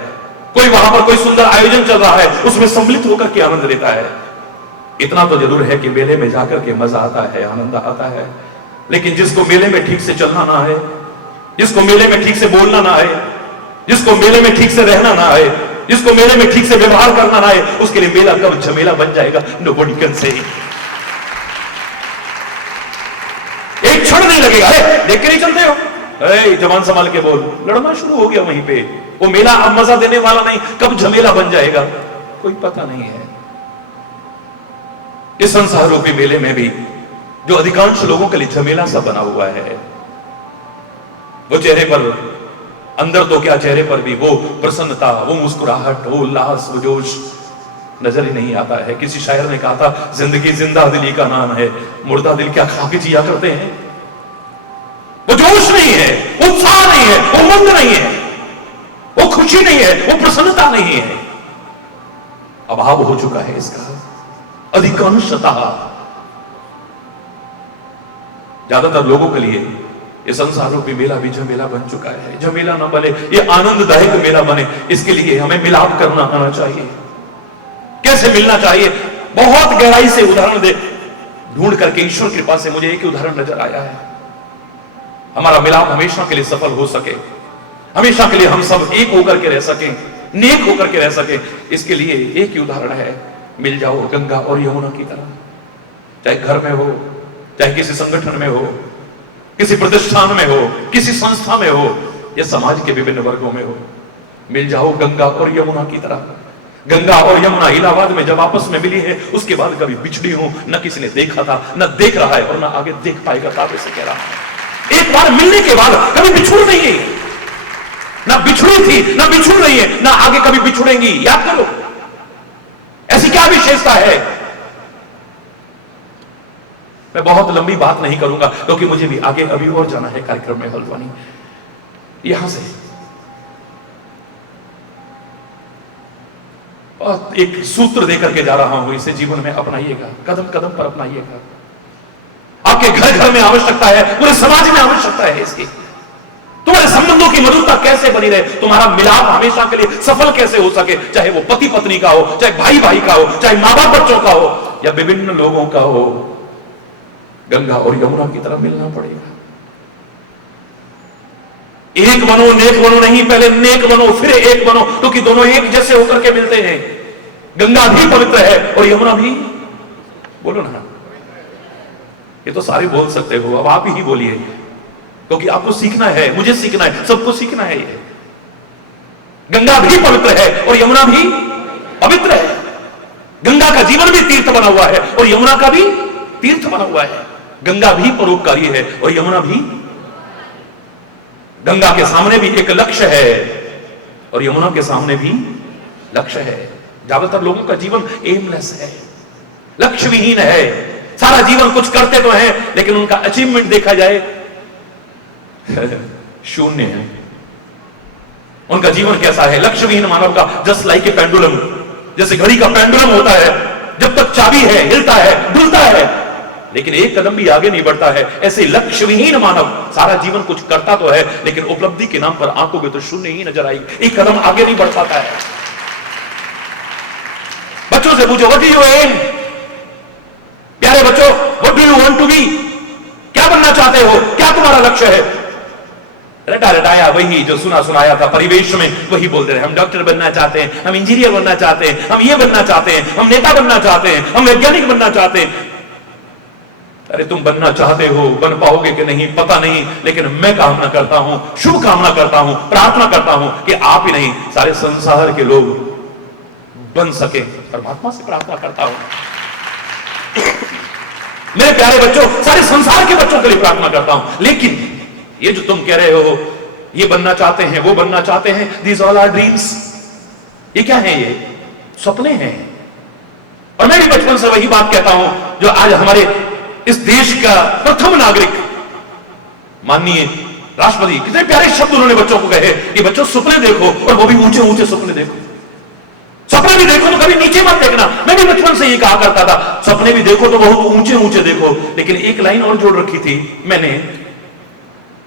कोई वहां पर कोई सुंदर आयोजन चल रहा है उसमें सम्मिलित होकर के आनंद लेता है। इतना तो जरूर है कि मेले में जाकर के मजा आता है, आनंद आता है। लेकिन जिसको मेले में ठीक से चलना ना आए, जिसको मेले में ठीक से बोलना ना आए, जिसको मेले में ठीक से रहना ना आए, जिसको मेले में ठीक से व्यवहार करना ना है, उसके लिए मेला कब झमेला बन जाएगा, नोबडी कैन से। एक क्षण नहीं लगेगा। देख के नहीं चलते हो? जवान संभाल के बोल, लड़ना शुरू हो गया वहीं पे। वो मेला अब मजा देने वाला नहीं, कब झमेला बन जाएगा कोई पता नहीं है। इस संसार रूपी मेले में भी जो अधिकांश लोगों के लिए झमेला सा बना हुआ है, वो चेहरे पर, अंदर तो क्या चेहरे पर भी वो प्रसन्नता, वो मुस्कुराहट, वो उल्लास, वो जोश नजर ही नहीं आता है। किसी शायर ने कहा था, जिंदगी जिंदा दिली का नाम है, मुर्दा दिल क्या खा के जिया करते हैं। वो जोश नहीं है, वो उत्साह नहीं है, वो उमंग नहीं है, वो खुशी नहीं है, वो प्रसन्नता नहीं है। अभाव हो चुका है इसका अधिकांशतः। ज्यादातर लोगों के लिए ये संसार रूपी मेला भी झमेला बन चुका है। झमेला ना बने, ये आनंददायक मेला बने, इसके लिए हमें मिलाप करना आना चाहिए। कैसे मिलना चाहिए? बहुत गहराई से उदाहरण दे ढूंढ करके ईश्वर कृपा से मुझे एक उदाहरण नजर आया है। हमारा मिलाप हमेशा के लिए सफल हो सके, हमेशा के लिए हम सब एक होकर के रह सकें, नेक होकर के रह सकें, इसके लिए एक ही उदाहरण है, मिल जाओ गंगा और यमुना की तरह। चाहे घर में हो, चाहे किसी संगठन में हो, किसी प्रतिष्ठान में हो, किसी संस्था में हो, या समाज के विभिन्न वर्गों में हो, मिल जाओ गंगा और यमुना की तरह। गंगा और यमुना इलाहाबाद में जब आपस में मिली है, उसके बाद कभी बिछड़ी हूं न किसी ने देखा था, न देख रहा है और न आगे देख पाएगा। दावे से कह रहा है, एक बार मिलने के बाद कभी बिछुड़ नहीं है, ना बिछड़ी थी, ना बिछुड़ रही है, ना आगे कभी बिछुड़ेंगी। याद करो, ऐसी क्या विशेषता है। मैं बहुत लंबी बात नहीं करूंगा क्योंकि मुझे भी आगे अभी और जाना है कार्यक्रम में हल्द्वानी। यहां से एक सूत्र देकर के जा रहा हूं, इसे जीवन में अपनाइएगा, कदम कदम पर अपनाइएगा। आपके घर घर में आवश्यकता है, पूरे समाज में आवश्यकता है इसकी। तुम्हारे संबंधों की मधुरता कैसे बनी रहे, तुम्हारा मिलाप हमेशा के लिए सफल कैसे हो सके, चाहे वो पति पत्नी का हो, चाहे भाई भाई का हो, चाहे मां बाप बच्चों का हो, या विभिन्न लोगों का हो, गंगा और यमुना की तरह मिलना पड़ेगा। एक बनो, नेक बनो नहीं, पहले नेक बनो फिर एक बनो, क्योंकि दोनों एक जैसे होकर के मिलते हैं। गंगा भी पवित्र है और यमुना भी, बोलो ना, ये तो सारे बोल सकते हो, अब आप ही बोलिए, क्योंकि आपको सीखना है, मुझे सीखना है, सबको सीखना है। ये गंगा भी पवित्र है और यमुना भी पवित्र है। गंगा का जीवन भी तीर्थ बना हुआ है और यमुना का भी तीर्थ बना हुआ है। गंगा भी परोपकारी है और यमुना भी। गंगा के सामने भी एक लक्ष्य है और यमुना के सामने भी लक्ष्य है। ज्यादातर लोगों का जीवन एमलेस है, लक्ष्य विहीन है। सारा जीवन कुछ करते तो हैं लेकिन उनका अचीवमेंट देखा जाए शून्य है। उनका जीवन कैसा है? लक्ष्य विहीन मानव का जस्ट लाइक ए पेंडुलम, जैसे घड़ी का पेंडुलम होता है, जब तक चाबी है हिलता है, डुलता है, लेकिन एक कदम भी आगे नहीं बढ़ता है। ऐसे लक्ष्य विहीन मानव सारा जीवन कुछ करता तो है लेकिन उपलब्धि के नाम पर आंखों में तो शून्य ही नजर आएगी, एक कदम आगे नहीं बढ़ पाता है। बच्चों से पूछो, व्हाट इज योर एम? प्यारे बच्चों, what do you want to be? क्या बनना चाहते हो? क्या तुम्हारा लक्ष्य है? रटा रटाया वही जो सुना सुनाया था परिवेश में, वही बोलते रहे। हम डॉक्टर बनना चाहते हैं, हम इंजीनियर बनना चाहते हैं, हम ये बनना चाहते हैं, हम नेता बनना चाहते हैं, हम वैज्ञानिक बनना चाहते हैं। अरे तुम बनना चाहते हो, बन पाओगे कि नहीं पता नहीं, लेकिन मैं कामना करता हूं, शुभ कामना करता हूं, प्रार्थना करता हूं कि आप ही नहीं सारे संसार के लोग बन सके। परमात्मा से प्रार्थना करता हूं मेरे प्यारे बच्चों, सारे संसार के बच्चों के लिए प्रार्थना करता हूं। लेकिन ये जो तुम कह रहे हो, ये बनना चाहते हैं, वो बनना चाहते हैं, दीज ऑल आर ड्रीम्स। ये क्या है? ये सपने हैं। और मैं भी बचपन से वही बात कहता हूं जो आज हमारे इस देश का प्रथम नागरिक माननीय राष्ट्रपति, कितने प्यारे शब्द उन्होंने बच्चों को कहे कि बच्चों सपने देखो, और वो भी ऊंचे ऊंचे सपने देखो। सपने भी देखो तो कभी नीचे मत देखना। मैं भी बचपन से ये कहा करता था, सपने भी देखो तो बहुत ऊंचे ऊंचे देखो। लेकिन एक लाइन और जोड़ रखी थी मैंने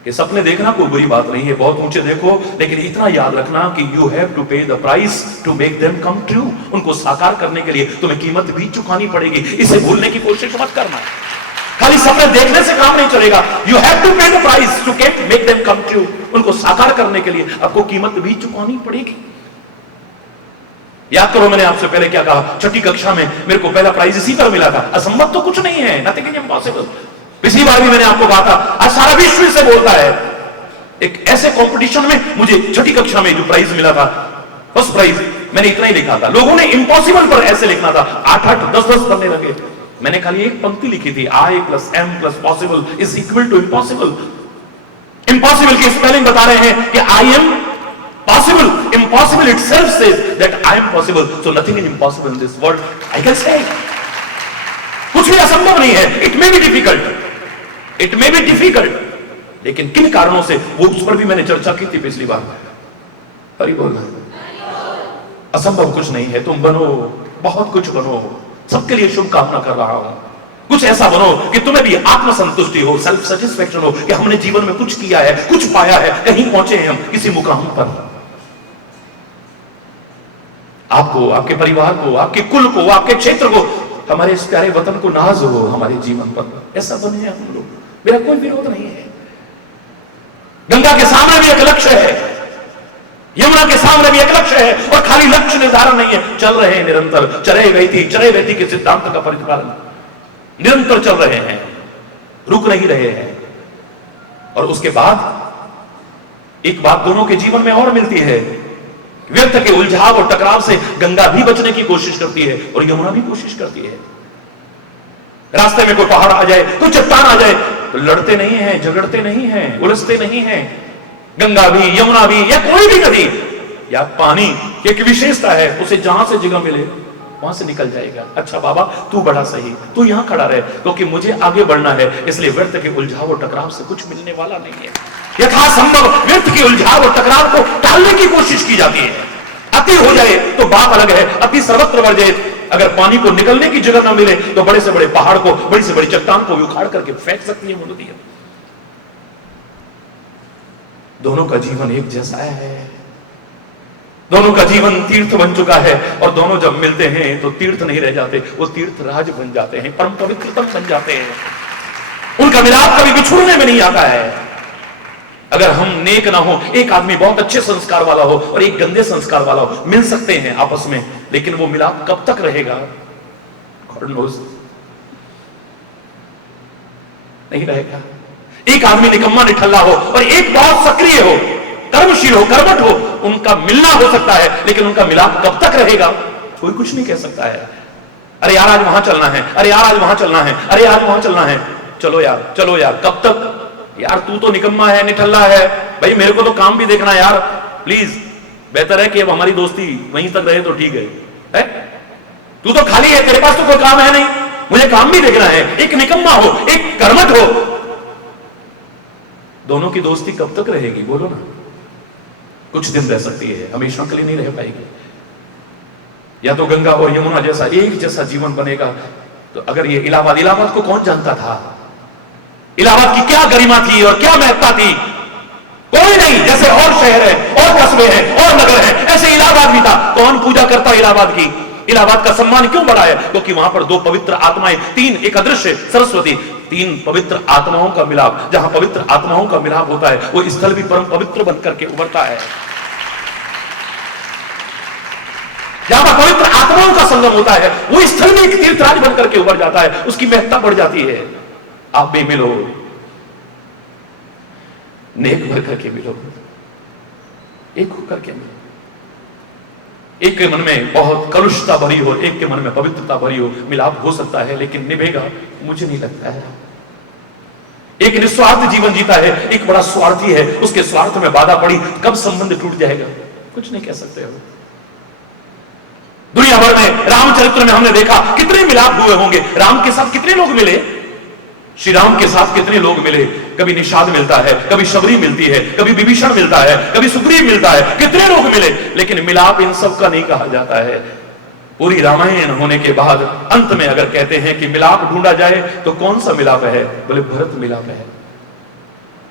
कि सपने देखना कोई बुरी बात नहीं है, बहुत ऊंचे देखो, लेकिन इतना याद रखना कि you have to pay the price to make them come true. उनको साकार करने के लिए तुम्हें कीमत भी चुकानी पड़ेगी। इसे भूलने की कोशिश मत करना। खाली सपने देखने से काम नहीं चलेगा। You have to pay the price to make them come true. उनको साकार करने के लिए आपको कीमत भी चुकानी पड़ेगी। याद करो मैंने आपसे पहले क्या कहा, छठी कक्षा में मेरे को पहला प्राइज इसी पर मिला था। असंभव तो कुछ नहीं है, नथिंग इज इम्पॉसिबल। पिछली बार भी मैंने आपको कहा था, आज सारा विश्व इससे बोलता है। एक ऐसे कंपटीशन में मुझे छठी कक्षा में जो प्राइज मिला था, फर्स्ट प्राइज, मैंने इतना ही लिखा था। लोगों ने इम्पॉसिबल पर ऐसे लिखना था, 8-8, 10-10 करने लगे। मैंने खाली एक पंक्ति लिखी थी, I + M + possible is equal to impossible। Impossible की स्पेलिंग बता रहे हैं कि I am possible, impossible itself says that I am possible, so nothing is impossible in this world, I can say। कुछ भी असंभव नहीं है। It may be difficult, it may be difficult, लेकिन किन कारणों से, वो उस पर भी मैंने चर्चा की थी पिछली बार। हरि बोलना, असंभव कुछ नहीं है। तुम बनो, बहुत कुछ बनो। सबके लिए शुभकामना कर रहा हूं। कुछ ऐसा बनो कि तुम्हें भी आत्मसंतुष्टि हो, सेल्फ सेटिस्फैक्शन हो कि हमने जीवन में कुछ किया है, कुछ पाया है, कहीं पहुंचे हैं हम किसी मुकाम पर। आपको, आपके परिवार को, आपके कुल को, आपके क्षेत्र को, हमारे इस प्यारे वतन को नाज हो हमारे जीवन पर। ऐसा बने हम लोग, मेरा कोई विरोध नहीं है। गंगा के सामने भी एक लक्ष्य है, यमुना के सामने भी एक लक्ष्य है, और खाली लक्ष्य निर्धारण नहीं है, चल रहे हैं निरंतर। चरे वैती के सिद्धांत का परिपालन निरंतर चल रहे हैं, रुक नहीं रहे हैं। और उसके बाद एक बात दोनों के जीवन में और मिलती है, व्यर्थ के उलझाव और टकराव से गंगा भी बचने की कोशिश करती है और यमुना भी कोशिश करती है। रास्ते में कोई पहाड़ आ जाए, कोई चट्टान आ जाए, तो लड़ते नहीं हैं, झगड़ते नहीं हैं, उलझते नहीं हैं। गंगा भी, यमुना भी, या कोई भी नदी या पानी की एक विशेषता है, उसे जहां से जगह मिले वहां से निकल जाएगा। अच्छा बाबा तू बड़ा सही, तू यहां खड़ा रहे, क्योंकि मुझे आगे बढ़ना है। इसलिए व्यर्थ के उलझाव और टकराव से कुछ मिलने वाला नहीं है। यथासंभव व्यर्थ के उलझाव और टकराव को टालने की कोशिश की जाती है। अति हो जाए तो बात अलग है, अति सर्वत्र वर्जित। अगर पानी को निकलने की जगह ना मिले तो बड़े से बड़े पहाड़ को, बड़ी से बड़ी चट्टान को भी उखाड़ करके फेंक सकती है नदी। दोनों का जीवन एक जैसा है, दोनों का जीवन तीर्थ बन चुका है, और दोनों जब मिलते हैं तो तीर्थ नहीं रह जाते, वो तीर्थ राज बन जाते हैं, परम पवित्रतम बन जाते हैं। उनका मिलाप कभी बिछुड़ने में नहीं आता है। अगर हम नेक ना हो, एक आदमी बहुत अच्छे संस्कार वाला हो और एक गंदे संस्कार वाला हो, मिल सकते हैं आपस में, लेकिन वो मिलाप कब तक रहेगा गॉड नोज़, नहीं रहेगा। एक आदमी निकम्मा निठल्ला हो और एक बहुत सक्रिय हो, कर्मशील हो, कर्मठ हो, उनका मिलना हो सकता है, लेकिन उनका मिलाप कब तक रहेगा कोई कुछ नहीं कह सकता है। अरे यार आज वहां चलना है, अरे यार आज वहां चलना है, अरे आज वहां चलना है, चलो यार, कब तक यार, तू तो निकम्मा है, निठल्ला है, भाई मेरे को तो काम भी देखना है यार, प्लीज। बेहतर है कि अब हमारी दोस्ती वहीं तक रहे तो ठीक है? तू तो खाली है, तेरे पास तो कोई काम है नहीं, मुझे काम भी देखना है। एक निकम्मा हो, एक कर्मठ हो, दोनों की दोस्ती कब तक रहेगी बोलो ना? कुछ दिन रह सकती है, हमेशा के लिए नहीं रह पाएगी। या तो गंगा और यमुना जैसा एक जैसा जीवन बनेगा। तो अगर ये इलाहाबाद को कौन जानता था? इलाहाबाद की क्या गरिमा थी और क्या महत्ता थी? कोई नहीं। जैसे और शहर है और कस्बे हैं और नगर है, ऐसे इलाहाबाद भी था। कौन पूजा करता इलाहाबाद की? इलाहाबाद का सम्मान क्यों बढ़ा है? क्योंकि वहां पर दो पवित्र आत्माएं, तीन, एक अदृश्य सरस्वती, तीन पवित्र आत्माओं का मिलाप। जहां पवित्र आत्माओं का मिलाप होता है वो स्थल भी परम पवित्र बनकर के उभरता है। जहां पर पवित्र आत्माओं का संगम होता है वो स्थल में एक तीर्थराज बनकर के उभर जाता है, उसकी महत्ता बढ़ जाती है। आप भी मिलो, नेक भर करके मिलो, एक होकर के मिलो। एक के मन में बहुत कलुषता भरी हो, एक के मन में पवित्रता भरी हो, मिलाप हो सकता है, लेकिन निभेगा मुझे नहीं लगता है। एक निस्वार्थ जीवन जीता है, एक बड़ा स्वार्थी है, उसके स्वार्थ में बाधा पड़ी, कब संबंध टूट जाएगा कुछ नहीं कह सकते हो। दुनिया भर में रामचरित्र में हमने देखा कितने मिलाप हुए होंगे। राम के साथ कितने लोग मिले, श्री राम के साथ कितने लोग मिले। कभी निषाद मिलता है, कभी शबरी मिलती है, कभी विभीषण मिलता है, कभी सुग्रीव मिलता है, कितने लोग मिले, लेकिन मिलाप इन सब का नहीं कहा जाता है। पूरी रामायण होने के बाद अंत में अगर कहते हैं कि मिलाप ढूंढा जाए तो कौन सा मिलाप है? बोले भरत मिलाप है।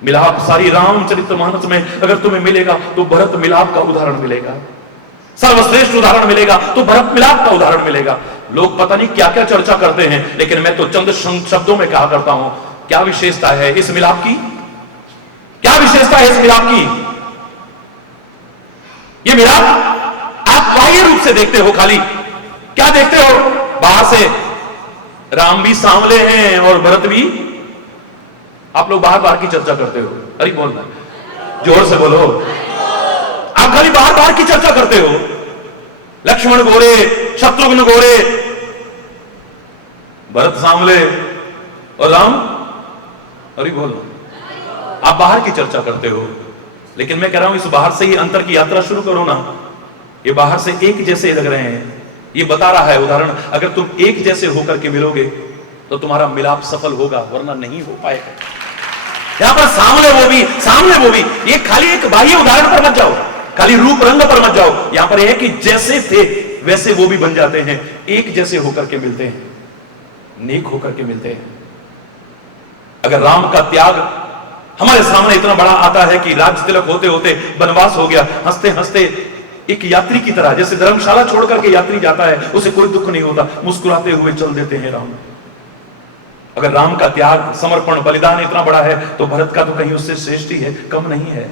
मिलाप सारी रामचरितमानस में अगर तुम्हें मिलेगा तो भरत मिलाप का उदाहरण मिलेगा। सर्वश्रेष्ठ उदाहरण मिलेगा तो भरत मिलाप का उदाहरण मिलेगा। लोग पता नहीं क्या क्या चर्चा करते हैं, लेकिन मैं तो चंद शब्दों में कहा करता हूं, क्या विशेषता है इस मिलाप की? क्या विशेषता है इस मिलाप की? ये मिलाप आप बाह्य रूप से देखते हो, खाली क्या देखते हो बाहर से, राम भी सांवले हैं और भरत भी। आप लोग बाहर बाहर की चर्चा करते हो, अरे बोलना जोर से बोलो, आप खाली बाहर बाहर की चर्चा करते हो। लक्ष्मण गोरे, शत्रुघ्न गोरे, भरत सांवले और राम, अरे बोलना, आप बाहर की चर्चा करते हो। लेकिन मैं कह रहा हूं इस बाहर से ही अंतर की यात्रा शुरू करो ना। ये बाहर से एक जैसे लग रहे हैं, ये बता रहा है उदाहरण, अगर तुम एक जैसे होकर के मिलोगे तो तुम्हारा मिलाप सफल होगा, वरना नहीं हो पाएगा। यहां पर सामने वो भी, ये खाली एक बाह्य उदाहरण पर मत जाओ, खाली रूप रंग पर मत जाओ। यहां पर यह है कि जैसे थे वैसे वो भी बन जाते हैं, एक जैसे होकर के मिलते हैं, नेक होकर के मिलते हैं। अगर राम का त्याग हमारे सामने इतना बड़ा आता है कि राज तिलक होते होते वनवास हो गया, हंसते हंसते एक यात्री की तरह, जैसे धर्मशाला छोड़ करके यात्री जाता है, उसे कोई दुख नहीं होता, मुस्कुराते हुए चल देते हैं राम। अगर राम का त्याग, समर्पण, बलिदान इतना बड़ा है तो भरत का तो कहीं उससे श्रेष्ठ ही है, कम नहीं है।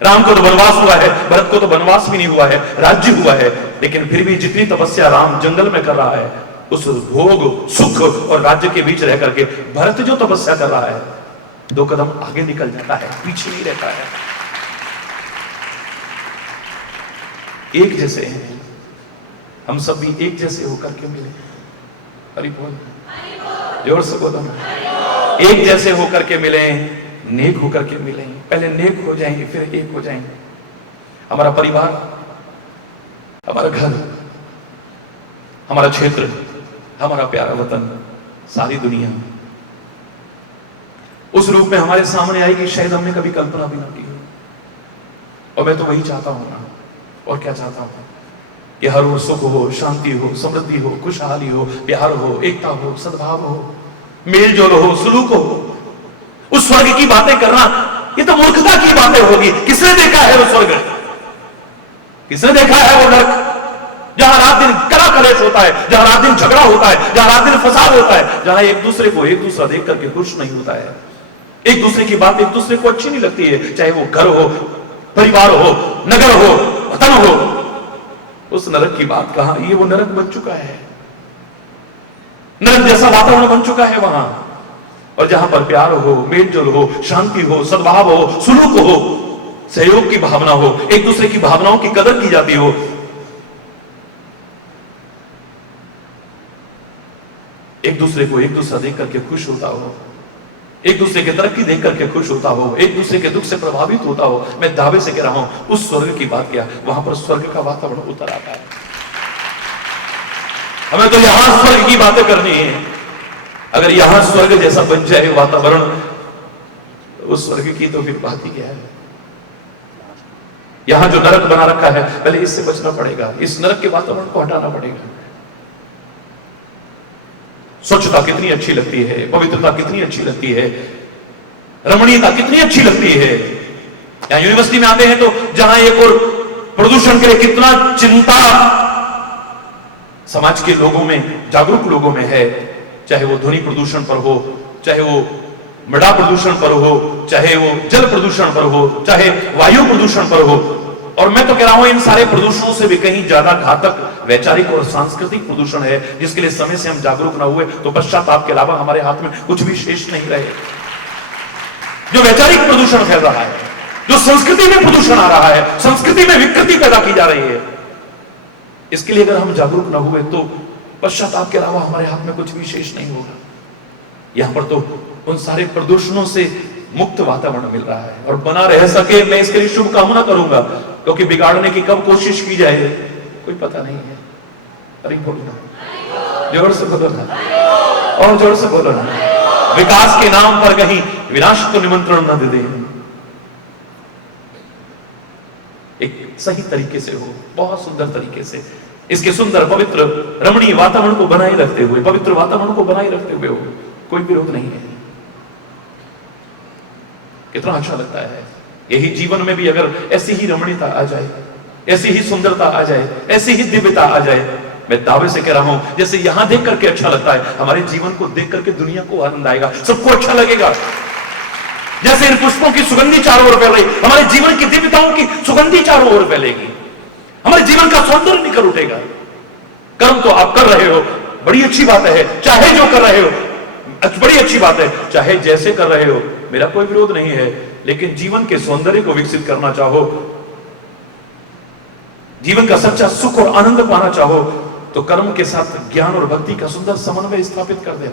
राम को तो वनवास हुआ है, भरत को तो वनवास भी नहीं हुआ है, राज्य हुआ है, लेकिन फिर भी जितनी तपस्या राम जंगल में कर रहा है, उस भोग, सुख और राज्य के बीच रह करके भरत जो तपस्या कर रहा है, 2 कदम आगे निकल जाता है, पीछे नहीं रहता है। एक जैसे हैं हम सब भी, एक जैसे होकर के मिले। अरे बोल, जोर से बोलो, एक जैसे होकर के मिले, नेक होकर के मिले। पहले नेक हो जाएंगे, फिर एक हो जाएंगे। हमारा परिवार, हमारा घर, हमारा क्षेत्र, हमारा प्यारा वतन, सारी दुनिया उस रूप में हमारे सामने आएगी शायद हमने कभी कल्पना भी ना की हो। और मैं तो वही चाहता हूं ना, और क्या चाहता हूं कि हर ओर सुख हो, शांति हो, समृद्धि हो, खुशहाली हो, प्यार हो, एकता हो, सद्भाव हो, मेल जोल हो, सुलूक हो। उस स्वर्ग की बातें करना ये तो मूर्खता की बातें होगी। किसने देखा है वो स्वर्ग? किसने देखा है वो नरक? जहां रात दिन कला कलेश होता है, जहां रात दिन झगड़ा होता है, जहां रात दिन फसाद होता है, जहां एक दूसरे को एक दूसरा देख करके खुश नहीं होता है, एक दूसरे की बात एक दूसरे को अच्छी नहीं लगती है, चाहे वो घर हो, परिवार हो, नगर हो, वतन हो। उस नरक की बात कहां? ये वो नरक बन चुका है, नरक जैसा वातावरण बन चुका है वहां। और जहां पर प्यार हो, मेलजोल हो, शांति हो, सद्भाव हो, सुलूक हो, सहयोग की भावना हो, एक दूसरे की भावनाओं की कदर की जाती हो, एक दूसरे को एक दूसरा देख करके खुश होता हो, एक दूसरे की तरक्की देख करके खुश होता हो, एक दूसरे के दुख से प्रभावित होता हो। मैं दावे से कह रहा हूं, उस स्वर्ग की बात किया, वहां पर स्वर्ग का वातावरण उतर आता है। हमें तो यहां स्वर्ग की बातें करनी है। अगर यहां स्वर्ग जैसा बन जाए वातावरण, उस स्वर्ग की तो फिर बात ही क्या है। यहां जो नरक बना रखा है, पहले इससे बचना पड़ेगा, इस नरक के वातावरण को हटाना पड़ेगा। स्वच्छता कितनी अच्छी लगती है, पवित्रता कितनी अच्छी लगती है, रमणीयता कितनी अच्छी लगती है। यहां यूनिवर्सिटी में आते हैं तो जहां एक और प्रदूषण के लिए कितना चिंता समाज के लोगों में, जागरूक लोगों में है, चाहे वो ध्वनि प्रदूषण पर हो, चाहे वो मृदा प्रदूषण पर हो, चाहे वो जल प्रदूषण पर हो, चाहे वायु प्रदूषण पर हो। और मैं तो कह रहा हूं इन सारे प्रदूषणों से भी कहीं ज्यादा घातक वैचारिक और सांस्कृतिक प्रदूषण है, जिसके लिए समय से हम जागरूक ना हुए तो पश्चाताप के अलावा हमारे हाथ में कुछ भी शेष नहीं रहे। जो वैचारिक प्रदूषण फैल रहा है, जो संस्कृति में प्रदूषण आ रहा है, संस्कृति में विकृति पैदा की जा रही है, इसके लिए अगर हम जागरूक ना हुए तो पश्चाताप के अलावा हमारे हाथ में कुछ भी शेष नहीं होगा। यहां पर तो उन सारे प्रदूषणों से मुक्त वातावरण मिल रहा है, और बना रह सके मैं इसके लिए शुभकामना करूंगा, क्योंकि बिगाड़ने की कब कोशिश की जाए कोई पता नहीं है। अरे बोलना, जोर से बोलो ना, और जोर से बोलो ना। विकास के नाम पर कहीं विनाश को निमंत्रण न दे दे। एक सही तरीके से हो, बहुत सुंदर तरीके से, इसके सुंदर पवित्र रमणीय वातावरण को बनाए रखते हुए, पवित्र वातावरण को बनाए रखते हुए हो, कोई विरोध नहीं है। कितना अच्छा लगता है। यही जीवन में भी अगर ऐसी ही रमणीयता आ जाए, ऐसी ही सुंदरता आ जाए, ऐसी ही दिव्यता आ जाए, मैं दावे से कह रहा हूं, जैसे यहां देख करके अच्छा लगता है, हमारे जीवन को देख करके दुनिया को आनंद आएगा, सबको अच्छा लगेगा। जैसे इन पुष्पों की सुगंधी चारों ओर फैल रही, हमारे जीवन की दिव्यताओं की सुगंधी चारों ओर फैलेगी। हमारे जीवन का सौंदर्य निखर उठेगा। कर्म तो आप कर रहे हो, बड़ी अच्छी बात है, चाहे जो कर रहे हो बड़ी अच्छी बात है, चाहे जैसे कर रहे हो, मेरा कोई विरोध नहीं है। लेकिन जीवन के सौंदर्य को विकसित करना चाहो, जीवन का सच्चा सुख और आनंद पाना चाहो, तो कर्म के साथ ज्ञान और भक्ति का सुंदर समन्वय स्थापित कर दे।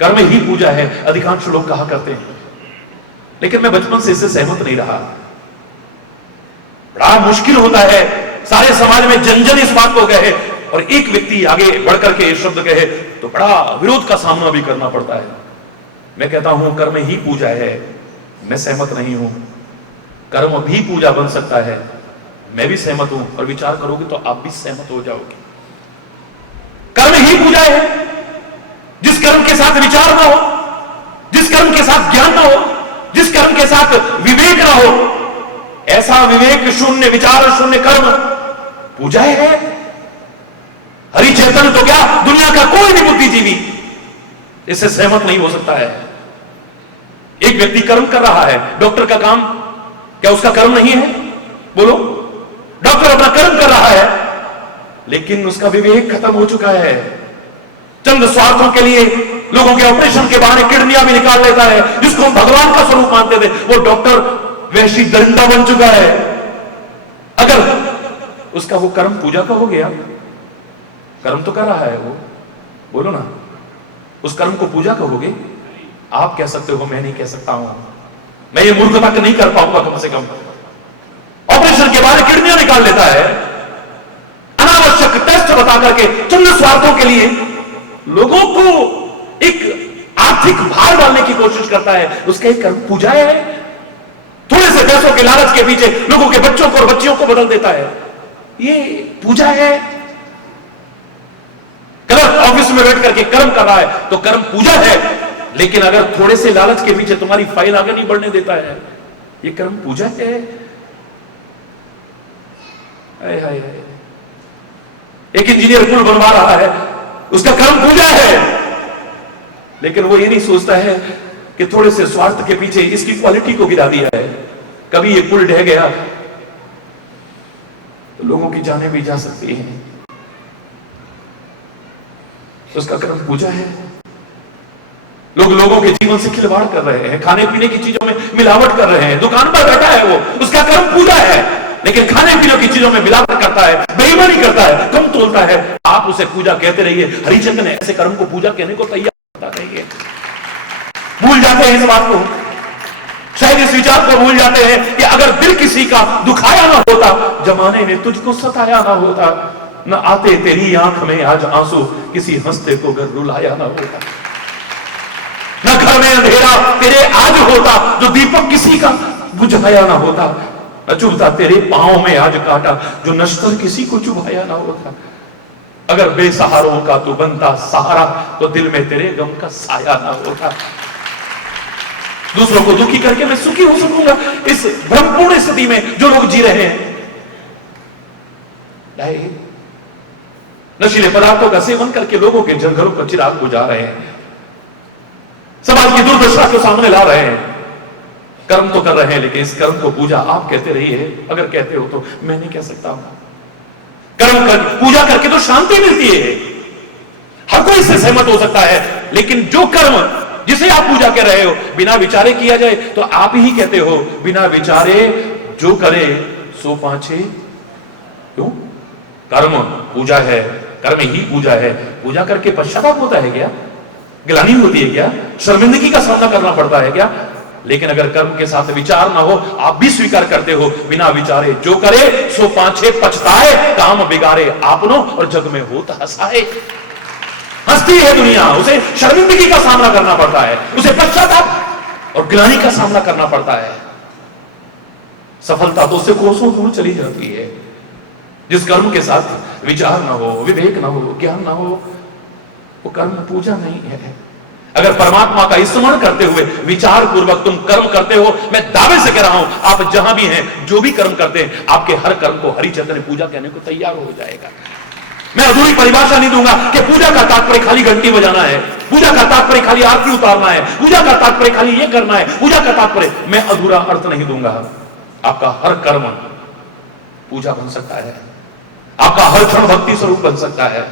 कर्म ही पूजा है, अधिकांश लोग कहा करते हैं, लेकिन मैं बचपन से इससे सहमत नहीं रहा। बड़ा मुश्किल होता है, सारे समाज में जन जन इस बात को कहे और एक व्यक्ति आगे बढ़कर के शब्द कहे तो बड़ा विरोध का सामना भी करना पड़ता है। मैं कहता हूं कर्म ही पूजा है, मैं सहमत नहीं हूं। कर्म भी पूजा बन सकता है, मैं भी सहमत हूं, और विचार करोगे तो आप भी सहमत हो जाओगे। कर्म ही पूजा है, जिस कर्म के साथ विचार ना हो, जिस कर्म के साथ ज्ञान ना हो, जिस कर्म के साथ विवेक ना हो, ऐसा विवेक शून्य विचार शून्य कर्म पूजा है। हरि चैतन्य तो क्या, दुनिया का कोई भी बुद्धिजीवी इससे सहमत नहीं हो सकता है। एक व्यक्ति कर्म कर रहा है, डॉक्टर का काम क्या उसका कर्म नहीं है? बोलो, डॉक्टर अपना कर्म कर रहा है, लेकिन उसका विवेक खत्म हो चुका है। चंद स्वार्थों के लिए लोगों के ऑपरेशन के बहाने किडनियां भी निकाल लेता है। जिसको हम भगवान का स्वरूप मानते थे, वो डॉक्टर वैसी दरिंदा बन चुका है। अगर उसका वो कर्म पूजा का हो गया, कर्म तो कर रहा है वो, बोलो ना, उस कर्म को पूजा कहोगे? आप कह सकते हो, मैं नहीं कह सकता हूं। मैं ये मूर्खता नहीं कर पाऊंगा। कम से कम ऑपरेशन के बाद किडनियां निकाल लेता है, अनावश्यक टेस्ट बता करके चंद स्वार्थों के लिए लोगों को एक आर्थिक भार डालने की कोशिश करता है। उसका एक कर्म पूजा है। थोड़े से पैसों के लालच के पीछे लोगों के बच्चों को और बच्चियों को बदल देता है, ये पूजा है। गलत ऑफिस में बैठ करके कर्म कर रहा है तो कर्म पूजा है, लेकिन अगर थोड़े से लालच के पीछे तुम्हारी फाइल आगे नहीं बढ़ने देता है, ये कर्म पूजा है। एक इंजीनियर पुल बनवा रहा है, उसका कर्म पूजा है, लेकिन वो ये नहीं सोचता है कि थोड़े से स्वार्थ के पीछे इसकी क्वालिटी को गिरा दिया है। कभी ये पुल ढह गया तो लोगों की जानें भी जा सकती हैं, तो उसका कर्म पूजा है। लोगों के जीवन से खिलवाड़ कर रहे हैं, खाने पीने की चीजों में मिलावट कर रहे हैं, दुकान पर बैठा है वो, उसका कर्म पूजा है। लेकिन खाने पीने की चीजों में मिलावट करता है, बेईमानी करता है, कम तोलता है, आप उसे पूजा कहते रहिए। हरिचंद्र ने ऐसे कर्म को पूजा कहने को तैयार होता रहिए। भूल जाते हैं इस बात को, शायद इस विचार को भूल जाते हैं कि अगर दिल किसी का दुखाया ना होता, जमाने ने तुझको सताया ना होता, न आते तेरी आंख में आज आंसू, किसी हंसते को घर रुलाया ना होता, न घर में अंधेरा तेरे आज होता, जो दीपक किसी का बुझाया ना होता, न चुभता तेरे पांव में आज काटा, जो नश्तर किसी को चुभाया ना होता। अगर बेसहारों का तू बनता सहारा, तो दिल में तेरे गम का साया ना होता। दूसरों को दुखी करके मैं सुखी हो सकूंगा, इस भ्रमपूर्ण स्थिति में जो लोग जी रहे हैं। नशीले पदार्थों का सेवन करके लोगों के घरों का चिराग बुझा रहे हैं, समाज की दुर्दशा को सामने ला रहे हैं। कर्म तो कर रहे हैं, लेकिन इस कर्म को पूजा आप कहते रहिए। अगर कहते हो तो मैं नहीं कह सकता हूं। कर्म कर पूजा करके तो शांति मिलती है, हर कोई इससे सहमत हो सकता है। लेकिन जो कर्म जिसे आप पूजा कह रहे हो बिना विचारे किया जाए, तो आप ही कहते हो बिना विचारे जो करे सो पाछे। क्यों? कर्म पूजा है, कर्म ही पूजा है। पूजा करके पश्चाताप होता है क्या? ग्लानि होती है क्या? शर्मिंदगी का सामना करना पड़ता है क्या? लेकिन अगर कर्म के साथ विचार ना हो, आप भी स्वीकार करते हो बिना विचारे जो करे सो पाछे पछताए, काम बिगाड़े आपनो और जग में होता हंसाए। हंसती है दुनिया, उसे शर्मिंदगी का सामना करना पड़ता है, उसे पश्चाताप और ग्लानि का सामना करना पड़ता है। सफलता तो उससे कोसों दूर चली जाती है। जिस कर्म के साथ विचार ना हो, विवेक ना हो, ज्ञान ना हो, वो कर्म पूजा नहीं है। अगर परमात्मा का स्मरण करते हुए विचार पूर्वक तुम कर्म करते हो, मैं दावे से कह रहा हूं, आप जहां भी हैं, जो भी कर्म करते हैं, आपके हर कर्म को हरिचंद्र पूजा कहने को तैयार हो जाएगा। मैं अधूरी परिभाषा नहीं दूंगा कि पूजा का तात्पर्य खाली घंटी बजाना है, पूजा का तात्पर्य खाली आरती उतारना है, पूजा का तात्पर्य खाली ये करना है, पूजा का तात्पर्य, मैं अधूरा अर्थ नहीं दूंगा। आपका हर कर्म पूजा बन सकता है, आपका हर क्षण भक्ति स्वरूप बन सकता है।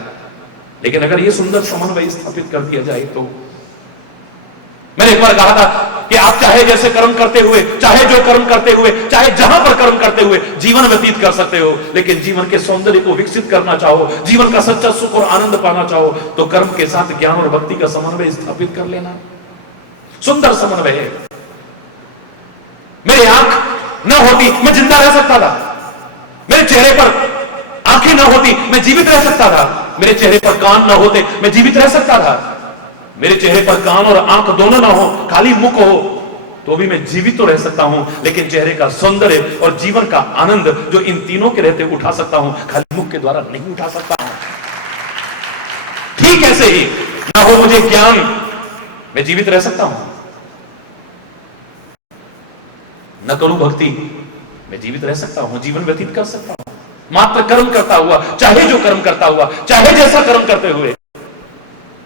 लेकिन अगर ये सुंदर समन्वय स्थापित कर दिया जाए तो, मैंने एक बार कहा था कि आप चाहे जैसे कर्म करते हुए, चाहे जो कर्म करते हुए, चाहे जहां पर कर्म करते हुए जीवन व्यतीत कर सकते हो, लेकिन जीवन के सौंदर्य को विकसित करना चाहो, जीवन का सच्चा सुख और आनंद पाना चाहो, तो कर्म के साथ ज्ञान और भक्ति का समन्वय स्थापित कर लेना। सुंदर समन्वय है। मेरी आंख न होती मैं जिंदा रह सकता था, मेरे चेहरे पर आंखें न होती मैं जीवित रह सकता था, मेरे चेहरे पर कान न होते मैं जीवित रह सकता था, मेरे चेहरे पर कान और आंख दोनों ना हो, खाली मुख हो, तो भी मैं जीवित तो रह सकता हूं, लेकिन चेहरे का सौंदर्य और जीवन का आनंद जो इन तीनों के रहते उठा सकता हूं, खाली मुख के द्वारा नहीं उठा सकता हूं। ठीक ऐसे ही ना हो मुझे ज्ञान, मैं जीवित रह सकता हूं, न करूं भक्ति, मैं जीवित रह सकता हूं, जीवन व्यतीत कर सकता हूं, मात्र कर्म करता हुआ, चाहे जो कर्म करता हुआ, चाहे जैसा कर्म करते हुए,